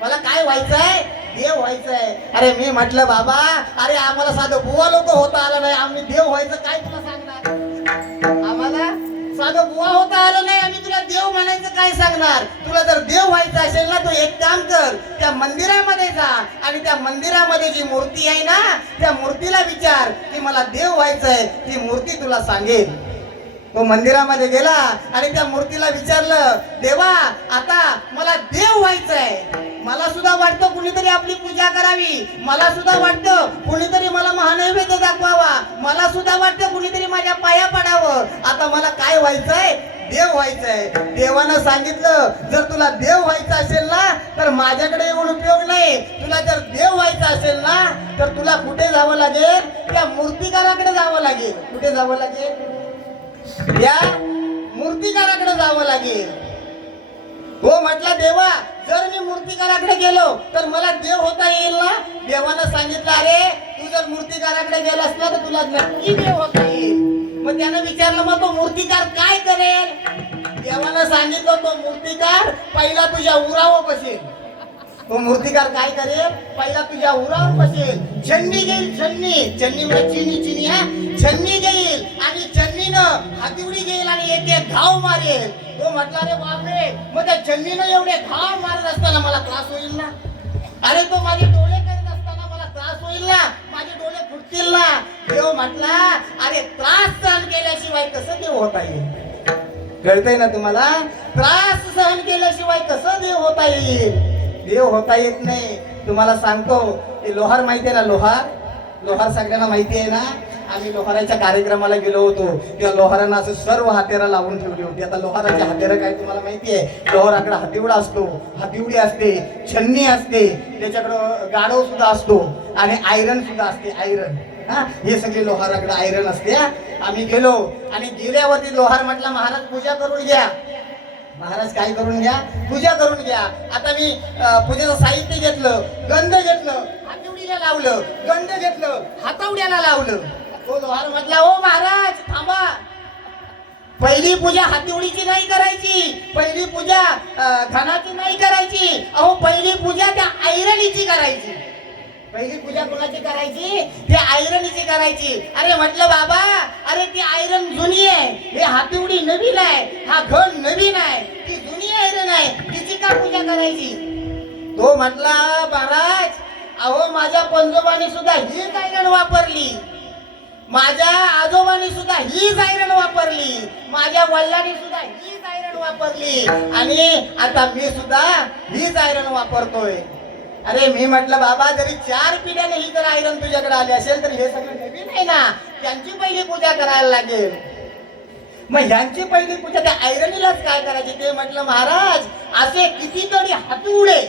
मला काय व्हायचंय? देव व्हायचंय. अरे मी म्हटलं बाबा, अरे आम्हाला साधं बुवा लोक होता आलं नाही, आम्ही देव व्हायचं काय तुला सांगणार. आम्हाला साधं बुवा होता आलं नाही, आम्ही तुला देव म्हणायचं काय सांगणार. तुला जर देव व्हायचं असेल ना, तो एक काम कर, त्या मंदिरामध्ये जा आणि त्या मंदिरामध्ये जी मूर्ती आहे ना, त्या मूर्तीला विचार की मला देव व्हायचंय. ती मूर्ती तुला सांगेल. तो मंदिरामध्ये गेला आणि त्या मूर्तीला विचारलं, देवा आता मला देव व्हायचंय. मला सुद्धा वाटतं कुणीतरी आपली पूजा करावी. मला सुद्धा वाटतं कुणीतरी मला महानैवेद्य दाखवावा. मला सुद्धा वाटतं कुणीतरी माझ्या पाया पडावं. आता मला काय व्हायचंय? देव व्हायचंय. देवानं सांगितलं, जर तुला देव व्हायचं असेल ना तर माझ्याकडे येऊन उपयोग नाही. तुला जर देव व्हायचं असेल ना तर तुला कुठे जावं लागेल? त्या मूर्तिकाराकडे जावं लागेल. कुठे जावं लागेल? या मूर्तिकाराकडे जावं लागेल. हो म्हटला, देवा जर मी मूर्तिकाराकडे गेलो तर मला देव होता येईल ना. देवानं सांगितलं, अरे तू जर मूर्तिकाराकडे गेलास ना तर तुला नक्की देव होता येईल. मग त्यानं विचारलं, मग तो मूर्तिकार काय करेल? देवानं सांगितलं, तो मूर्तिकार पहिला तुझ्या उरावर बसेल. तो मूर्तिकार काय करेल? पहिला तुझ्या उरावर बसेल. छन्नी घेईल, छन्नी. छन्नी म्हणजे चिनी हा. छन्नी घेईल आणि छन्नीनं हातिवडी घेईल आणि एक एक घाव मारेल. तो म्हटला, रे बापरे, मग त्या छन्नीनं एवढे घाव मारत असताना मला त्रास होईल ना. अरे तो माझे डोळे करत असताना मला त्रास होईल ना. माझे डोळे फुटतील ना. देव म्हटला, अरे त्रास सहन केल्याशिवाय कसं देव होता येईल? कळतंय ना तुम्हाला? त्रास सहन केल्याशिवाय कसं देव होता येईल? देव होता येत नाही. तुम्हाला सांगतो, लोहार माहिती आहे ना? लोहार, लोहार सगळ्यांना माहिती आहे ना. आम्ही लोहाराच्या कार्यक्रमाला गेलो होतो. त्या लोहारांना असं सर्व हातेरा लावून ठेवली होती. आता लोहाराचे हातेरा काय तुम्हाला माहिती आहे? लोहाराकडे हातिवडा असतो, हातिवडी असते, छन्नी असते, त्याच्याकडं गाढव सुद्धा असतो आणि आयरन सुद्धा असते. आयरन हा, हे सगळे लोहाराकडे आयरन असते. आम्ही गेलो आणि गेल्यावरती लोहार म्हटला, महाराज पूजा करून घ्या. महाराज काय करून घ्या? पूजा करून घ्या. आता मी पूजेचं साहित्य घेतलं, गंध घेतलं, हातिवडीला लावलं, गंध घेतलं, हातावड्याला लावलं. तो लोहार म्हटला, ओ महाराज थांबा, पहिली पूजा हातिवडीची नाही करायची, पहिली पूजा घानाची नाही करायची. अहो पहिली पूजा त्या ऐरणीची करायची. पहिली पूजा कोणाची करायची? त्या ऐरणीची करायची. अरे म्हटलं बाबा, अरे ती ऐरण जुनी आहे, हे हातिवडी नवीन आहे, हा घन नवीन आहे, ती जुनी ऐरण आहे, तिची का पूजा करायची? तो म्हटला, महाराज अहो माझ्या पंजोबाने सुद्धा हीच ऐरण वापरली, माझ्या आजोबांनी सुद्धा हीच ऐरण वापरली, माझ्या वडिलांनी सुद्धा हीच ऐरण वापरली आणि आता मी सुद्धा हीच ऐरण वापरतोय. अरे मी म्हटलं बाबा, जरी 4 पिढ्याने ही जर ऐरण तुझ्याकडे आली असेल तर हे सगळं नवीन आहे ना, त्यांची पहिली पूजा करायला लागेल. मग ह्यांची पहिली पूजा त्या ऐरणीलाच काय करायची? ते म्हटलं, महाराज असे कितीतरी हातिवडे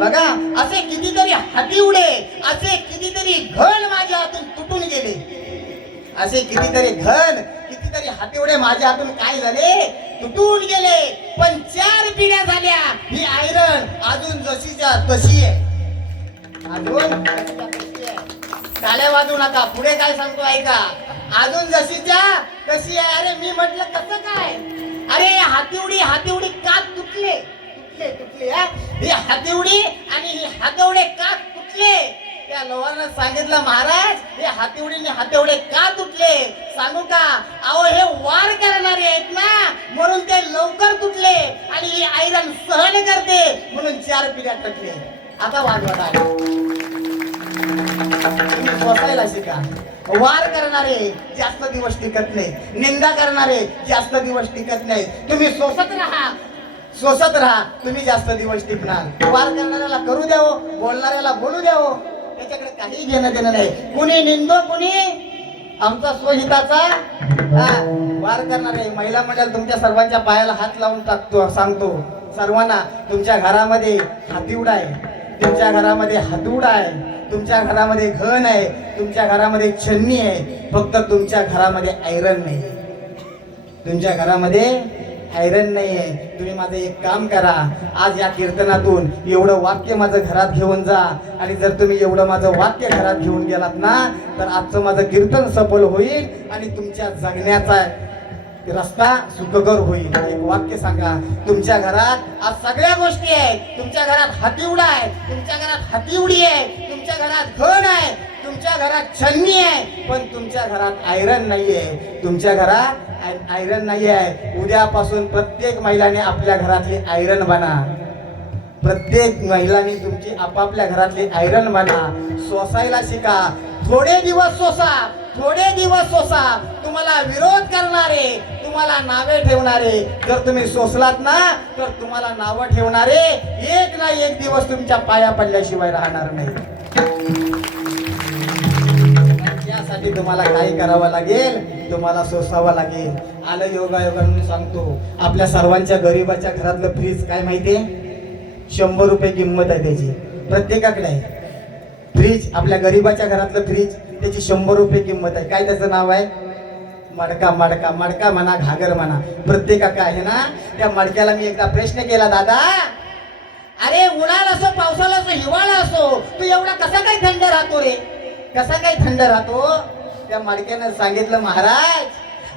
बघा, असे कितीतरी हातिवडे, असे कितीतरी घन माझ्या हातून तुटून गेले, असे कितीतरी घन, कितीतरी हातिवडे माझ्या हातून काय झाले? तुटून गेले. पण 4 पिढ्या झाल्या, ही आयरन अजून जशीच्या तशी आहे. अजून टाळ्या वाजवू नका, पुढे काय सांगतो ऐका. अजून जशीच्या तशी आहे. अरे मी म्हटलं कसं काय? अरे हातिवडी का तुटले? ही हातिवडी आणि ही हातवडे का तुटले? त्या लोहारानं सांगितलं, महाराज हे हातिवडे का तुटले सांगू का? अहो हे वार करणारे आहेत ना, म्हणून ते लवकर तुटले आणि ही आयरन सहन करते म्हणून 4 पिढ्या तुटले. आता वाजवत आहे. तुम्ही सोसायला शिका. वार करणारे जास्त दिवस टिकत नाही, निंदा करणारे जास्त दिवस टिकत नाही. तुम्ही सोसत राहा, सोसत राहा, तुम्ही जास्त दिवस टिकणार. वार करणाऱ्याला करू द्यावं, बोलणाऱ्याला बोलू द्यावं, त्याच्याकडे काही घेणं देणं नाही. कुणी निंदो, कुणी आमचा स्वहिताचा वार करणारे. महिला मंडळ तुमच्या सर्वांच्या पायाला हात लावून टाकतो, सांगतो सर्वांना, तुमच्या घरामध्ये हातीवडा आहे, तुमच्या घरामध्ये हातूड आहे, तुमच्या घरामध्ये घन आहे, तुमच्या घरामध्ये छन्नी आहे, फक्त तुमच्या घरामध्ये आयरन नाही. तुमच्या घरामध्ये आयरन नाही आहे. तुम्ही माझं एक काम करा, आज या कीर्तनातून एवढं वाक्य माझं घरात घेऊन जा. आणि जर तुम्ही एवढं माझं वाक्य घरात घेऊन गेलात ना, तर आजचं माझं कीर्तन सफल होईल आणि तुमच्या जगण्याचा रस्ता सुखकर होईल. एक वाक्य सांगा. तुमच्या घरात आज सगळ्या गोष्टी आहेत. तुमच्या घरात हातीवडा आहे, तुमच्या घरात हातीवडी आहे, तुमच्या घरात घन आहे, तुमच्या घरात छन्नी आहे, पण तुमच्या घरात आयरन नाहीये. तुमच्या घरात आयरन नाही आहे. उद्यापासून प्रत्येक महिलाने आपल्या घरातली आयरन बना. प्रत्येक महिलांनी तुमची आपापल्या घरातली आयरन बना. सोसायला शिका. थोडे दिवस सोसा, थोडे दिवस सोसा. तुम्हाला विरोध करणारे, तुम्हाला नावे ठेवणारे, जर तुम्ही सोसलात ना, तर तुम्हाला नावं ठेवणारे एक ना एक दिवस तुमच्या पाया पडल्याशिवाय राहणार नाही. त्यासाठी तुम्हाला काय करावं लागेल, तुम्हाला सोसावं लागेल. आलं योगायोगा म्हणून सांगतो. आपल्या सर्वांच्या गरीबाच्या घरातलं फ्रीज काय माहितीये? 100 रुपये किंमत आहे त्याची. प्रत्येकाकडे आहे फ्रीज. आपल्या गरीबाच्या घरातलं फ्रीज, त्याची 100 रुपये किंमत आहे. काय त्याचं नाव आहे? मडका. मडका मडका म्हणा, घागर म्हणा, प्रत्येकाकडे आहे ना. त्या मडक्याला मी एकदा प्रश्न केला, दादा अरे उन्हाळा असो, पावसाळा असो, हिवाळा असो, तू एवढा कसा काय थंड राहतो रे, कसा काय थंड राहतो? त्या मडक्यानं सांगितलं, महाराज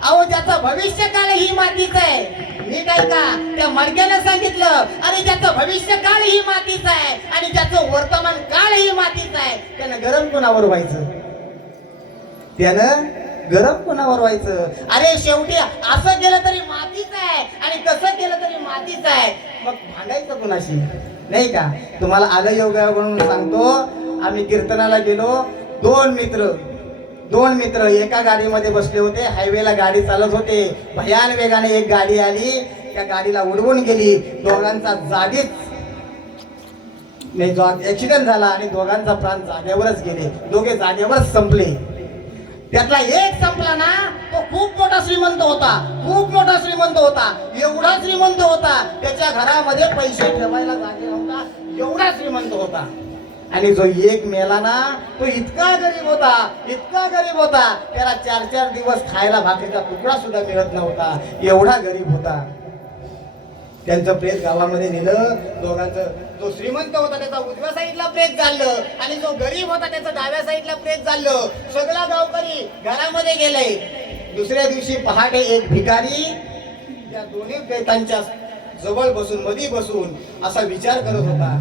अहो ज्याचं भविष्यकाळ ही मातीच आहे. मी काय का? त्या मडक्यानं सांगितलं, अरे ज्याचं भविष्यकाळ ही मातीच आहे आणि ज्याचं वर्तमान काळ ही मातीच आहे, त्यानं गरम कोणावर व्हायचं? त्यानं गरम कोणावर व्हायचं? अरे शेवटी असं केलं तरी मातीच आहे आणि तसं केलं तरी मातीच आहे, मग भांडायचं कोणाशी? नाही का? तुम्हाला आलं योगा म्हणून सांगतो. आम्ही कीर्तनाला गेलो. दोन मित्र एका गाडीमध्ये बसले होते. हायवेला गाडी चालत होते. भयान वेगाने एक गाडी आली, त्या गाडीला उडवून गेली. दोघांचा जागीच ऍक्सिडेंट झाला आणि दोघांचा प्राण जागेवरच गेले. दोघे जागेवरच संपले. त्यातला एक संपला ना, तो खूप मोठा श्रीमंत होता, खूप मोठा श्रीमंत होता, एवढा श्रीमंत होता त्याच्या घरामध्ये पैसे ठेवायला जागे नव्हता, एवढा श्रीमंत होता. आणि जो एक मेला ना, तो इतका गरीब होता, इतका गरीब होता, त्याला 4-4 दिवस खायला भाकरीचा तुकडा सुद्धा मिळत नव्हता, एवढा गरीब होता. त्यांचं प्रेत गावामध्ये नेलं. दोघांचं, जो श्रीमंत होता त्याचा उजव्या साईडला प्रेत झालं आणि जो गरीब होता त्याचं डाव्या साईडला प्रेत झालं. सगळा गावकरी घरामध्ये गेले. दुसऱ्या दिवशी पहाटे एक भिकारी त्या दोन्ही प्रेतांच्या जवळ बसून, मधी बसून असा विचार करत होता,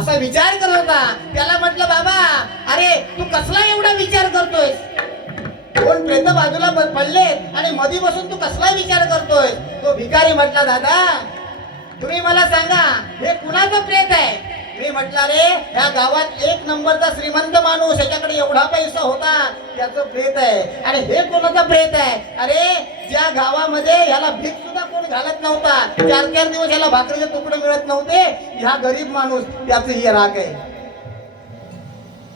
असा विचार करत होता. त्याला म्हटलं, बाबा अरे तू कसला एवढा विचार करतोय? दोन प्रेत बाजूला पडले आणि मधी बसून तू कसला विचार करतोय? तो भिकारी म्हटला, दादा तुम्ही मला सांगा हे कुणाचं प्रेत आहे? मी म्हटलं, रे ह्या गावात 1 नंबरचा श्रीमंत माणूस, याच्याकडे एवढा पैसा होता, त्याचं प्रेत आहे. आणि हे कोणाचं प्रेत आहे? अरे ज्या गावामध्ये याला भीक सुद्धा कोण घालत नव्हता, 4-4 दिवस याला भाकरीचे तुकडे मिळत नव्हते, ह्या गरीब माणूस त्याचं हे राग आहे.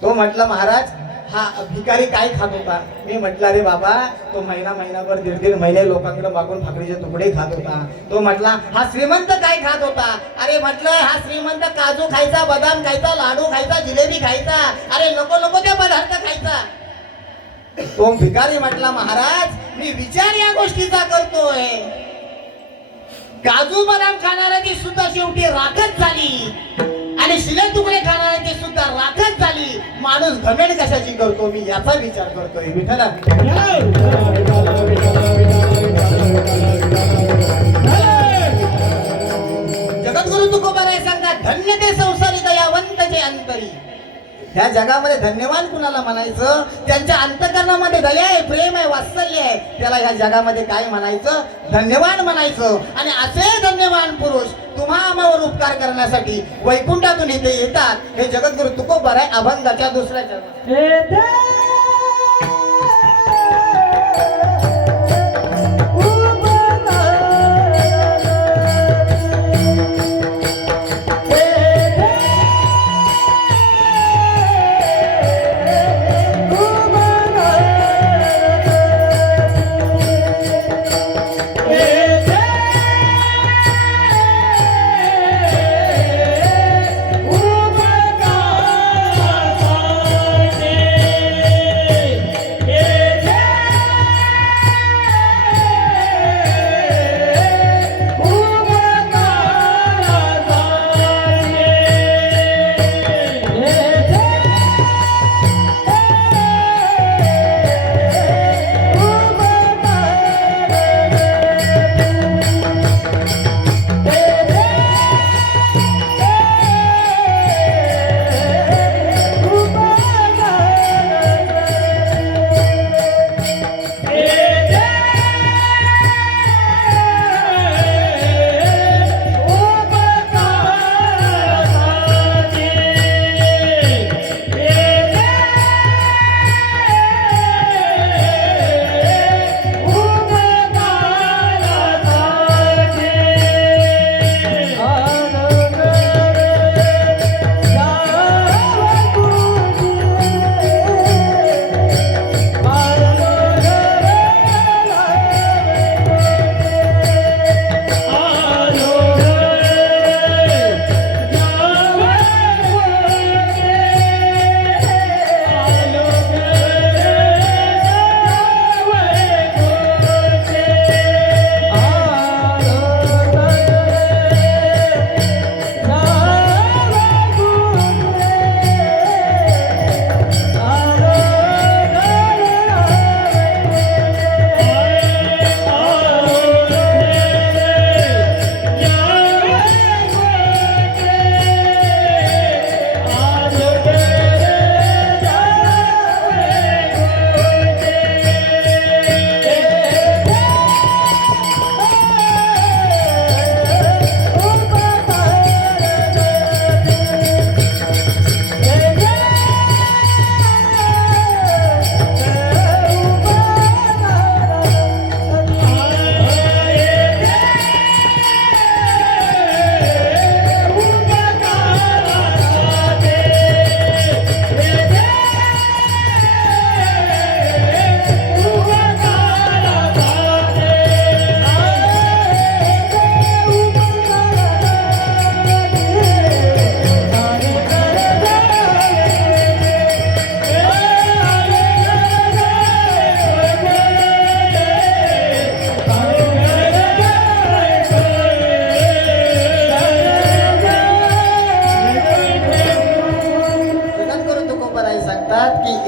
तो म्हटला, महाराज हा भिकारी काय खात होता? मी म्हटलं, अरे बाबा तो महिनाभर 1.5 महिने लोकांकडे मागून भाकरीचे तुकडे खात होता. तो म्हटला, हा श्रीमंत काय खात होता? अरे म्हटलं, हा श्रीमंत काजू खायचा, बदाम खायचा, लाडू खायचा, जिलेबी खायचा. अरे नको ते पदार्थ खायचा. तो भिकारी म्हटला, महाराज मी विचार या गोष्टीचा करतोय. काजू बदाम खाणाऱ्याची सुद्धा शेवटी राखच झाली आणि शिले तुकडे खाणाऱ्याची सुद्धा राखच झाली. माणूस घमेंड कशाची करतो? मी याचा विचार करतोय. विठ्ठला जगद्गुरु तुकोबाराय सांगतात, धन्य ते संसारी दयावंत जे अंतरी. ह्या जगामध्ये धन्यवान कुणाला म्हणायचं? त्यांच्या अंतकरणामध्ये दया आहे, प्रेम आहे, वात्सल्य आहे, त्याला ह्या जगामध्ये काय म्हणायचं? धन्यवान म्हणायचं. आणि असे धन्यवान पुरुष तुम्हा आम्हावर उपकार करण्यासाठी वैकुंठातून इथे येतात हे जगद्गुरु तुकोबाराय अभंगाच्या दुसऱ्या चरणात.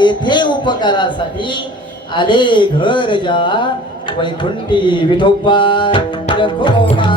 येथे उपकारासाठी आले घर जा वैकुंठी विठोबा जगोबा.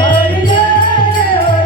हरि जय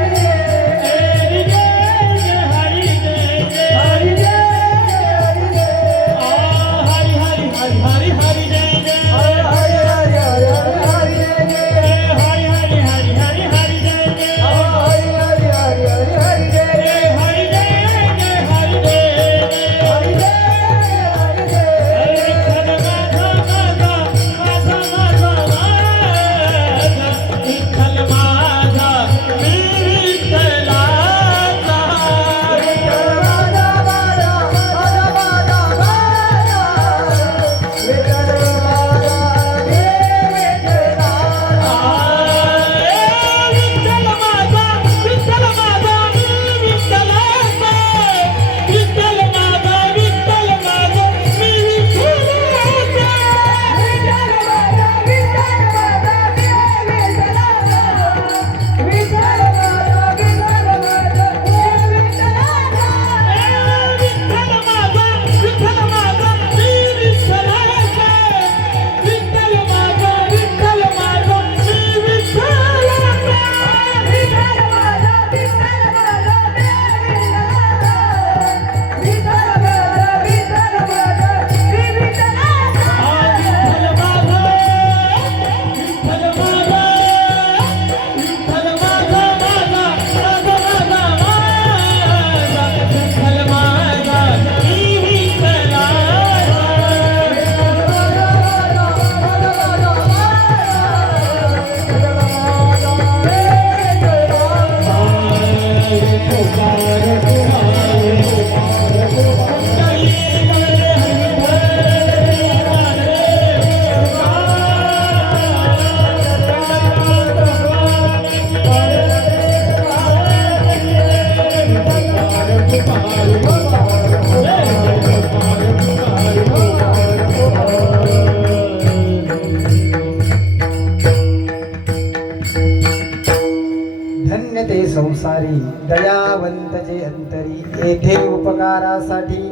दयावंत जे अंतरी येथे उपकारासाठी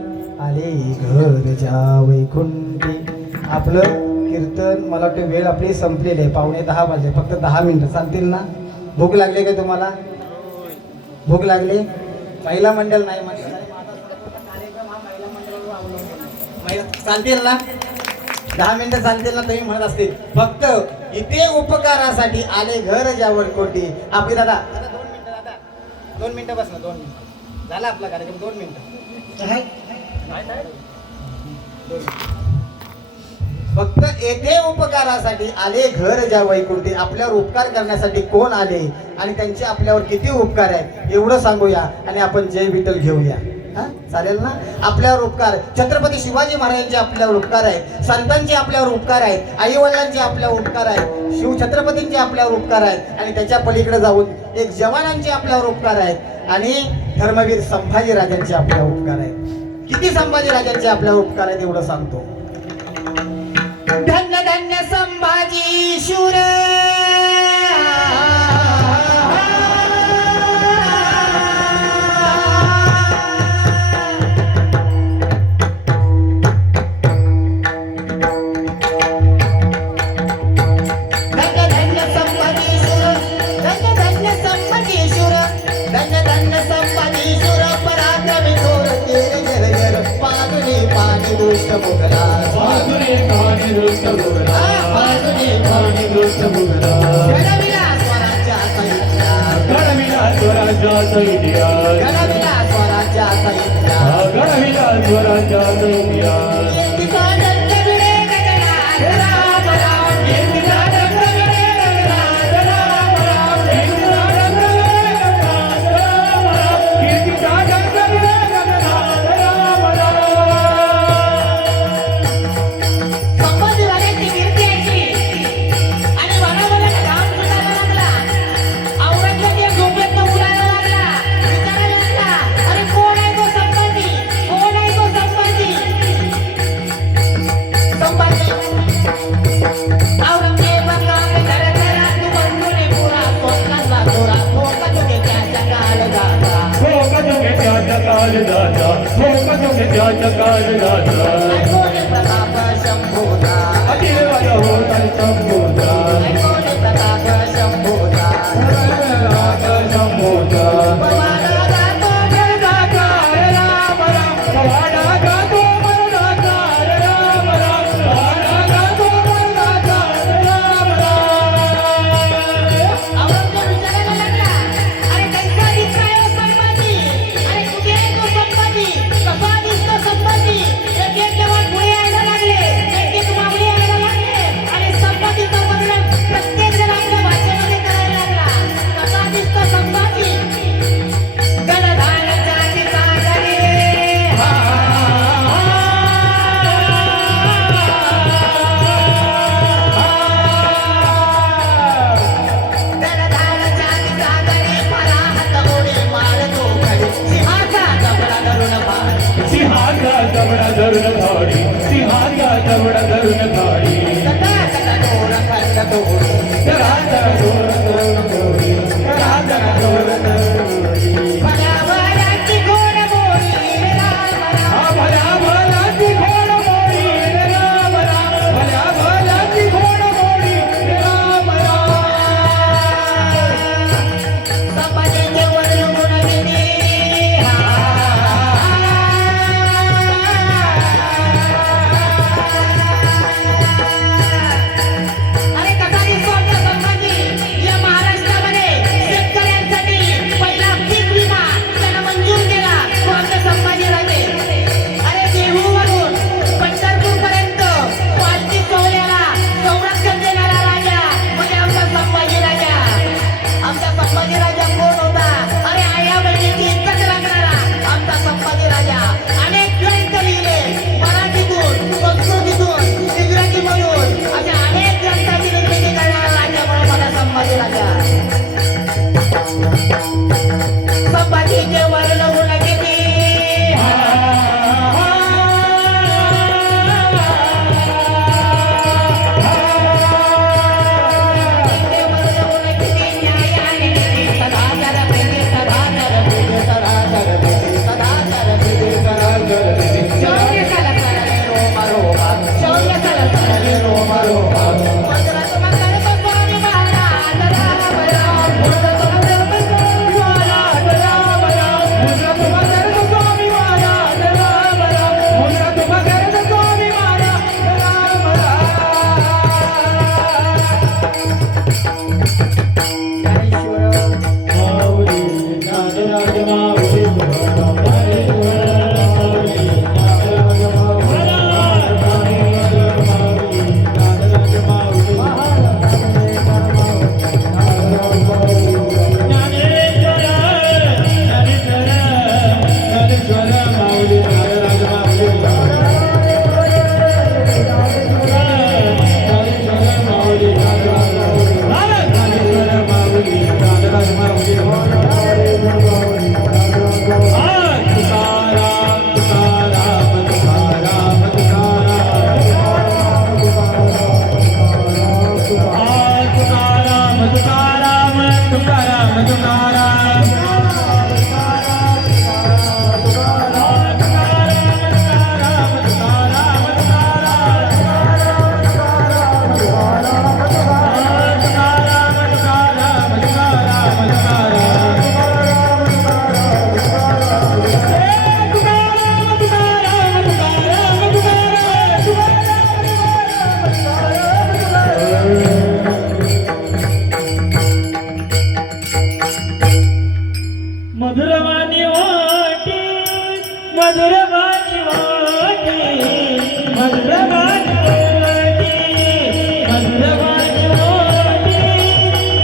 आले घर ज्या वैकुंठी. आपलं कीर्तन मला वाटतं वेळ आपली संपलेली आहे, 9:45 वाजले, फक्त 10 मिनिटं चालतील ना? भूक लागली का तुम्हाला? भूक लागली? महिला मंडळ नाही म्हटलं कार्यक्रम हा महिला मंडळावर अवलंबून आहे. चालतील ना? 10 मिनिटं चालतील ना? तुम्ही म्हणत असतील फक्त इथे उपकारासाठी आले घर ज्यावर कोटी. आपली दादा 2 मिनिटं बस ना, 2 मिनिटं झाला आपला कार्यक्रम. 2 मिनिटं फक्त येथे उपकारासाठी आले घर ज्या वैकुंठी. आपल्यावर उपकार करण्यासाठी कोण आले आणि त्यांचे आपल्यावर किती उपकार आहेत एवढं सांगूया आणि आपण जय विठ्ठल घेऊया. हा चालेल ना? आपल्यावर उपकार छत्रपती शिवाजी महाराजांचे आपल्यावर उपकार आहेत, संतांचे आपल्यावर उपकार आहेत, आई वडिलांचे आपल्यावर उपकार आहेत, शिवछत्रपतींचे आपल्यावर उपकार आहेत आणि त्याच्या पलीकडे जाऊन एक जवानांचे आपल्यावर उपकार आहेत आणि धर्मवीर संभाजी राजांचे आपल्यावर उपकार आहेत. किती संभाजी राजांचे आपल्यावर उपकार आहेत एवढं सांगतो. धन्य धन्य संभाजी शूर. दुष्ट मुघला बाजूने कहाणी दुष्ट मुघला, बाजूने कहाणी दुष्ट मुघला. घडविला स्वराज्याचा इतिहास, घडविला स्वराज्याचा इतिहास, घडविला स्वराज्याचा इतिहास, घडविला स्वराज्याचा इतिहास. कीर्तीचा डंकविडे गगनात राम राम. कीर्तीचा डंकविडे गगनात राम राम, कीर्तीचा डंकविडे गगनात राम राम, कीर्तीचा डंकविडे गगनात राम राम. संभाजी राजांची कीर्ती ऐकली आणि वनावनाला घाम सुटायला लागला. औरंगजेब झोपेतनं उडायला लागला. विचारायला लागला, अरे कोण आहे तो संभाजी? कोण आहे तो संभाजी? संभाजी औरंगजेबाला घर घरात बंधुने पुरा स्वप्नातला दोरा धोका तुझे त्याच्या काळ जाता. भोकजुगे त्याच्या काळ जाता, भोकजुगे त्याच्या काळ जाता. ऐकोने प्रताप शंभूचा, अखिल वाजा होता शंभूचा, ऐकोने प्रताप शंभूचा, राग शंभूचा. पवाडा गातो मरणाकार राम राम, पवाडा गातो मरणाकार राम राम, पवाडा गातो मरणाकार राम राम. औरंगजेब विचारायला लागला, अरे कैसा दिसतोय हो संभाजी? अरे कुठे आहे तो संभाजी? कसा दिसतो संभाजी? एक एक जवान पुढे यायला लागले, एक एक मावळे यायला लागले आणि संभाजीचा मधुरवाणी वाटी मधुरवाणी वाटी मधुरवाणी वाटी मधुरवाणी वाटी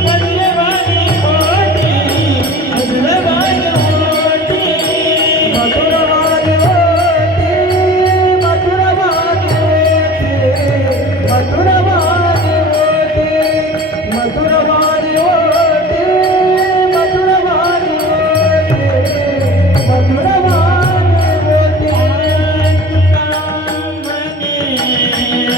मधुरवाणी वाटी मधुरवाणी वाटी मधुरवाणी वाटी, मधुरवाणी वाटी, मधुरवाणी वाटी, मधुरवाणी वाटी, मधुरवाणी वाटी, मधुरवाणी वाटी.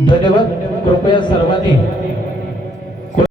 धन्यवाद. कृपया सर्वांनी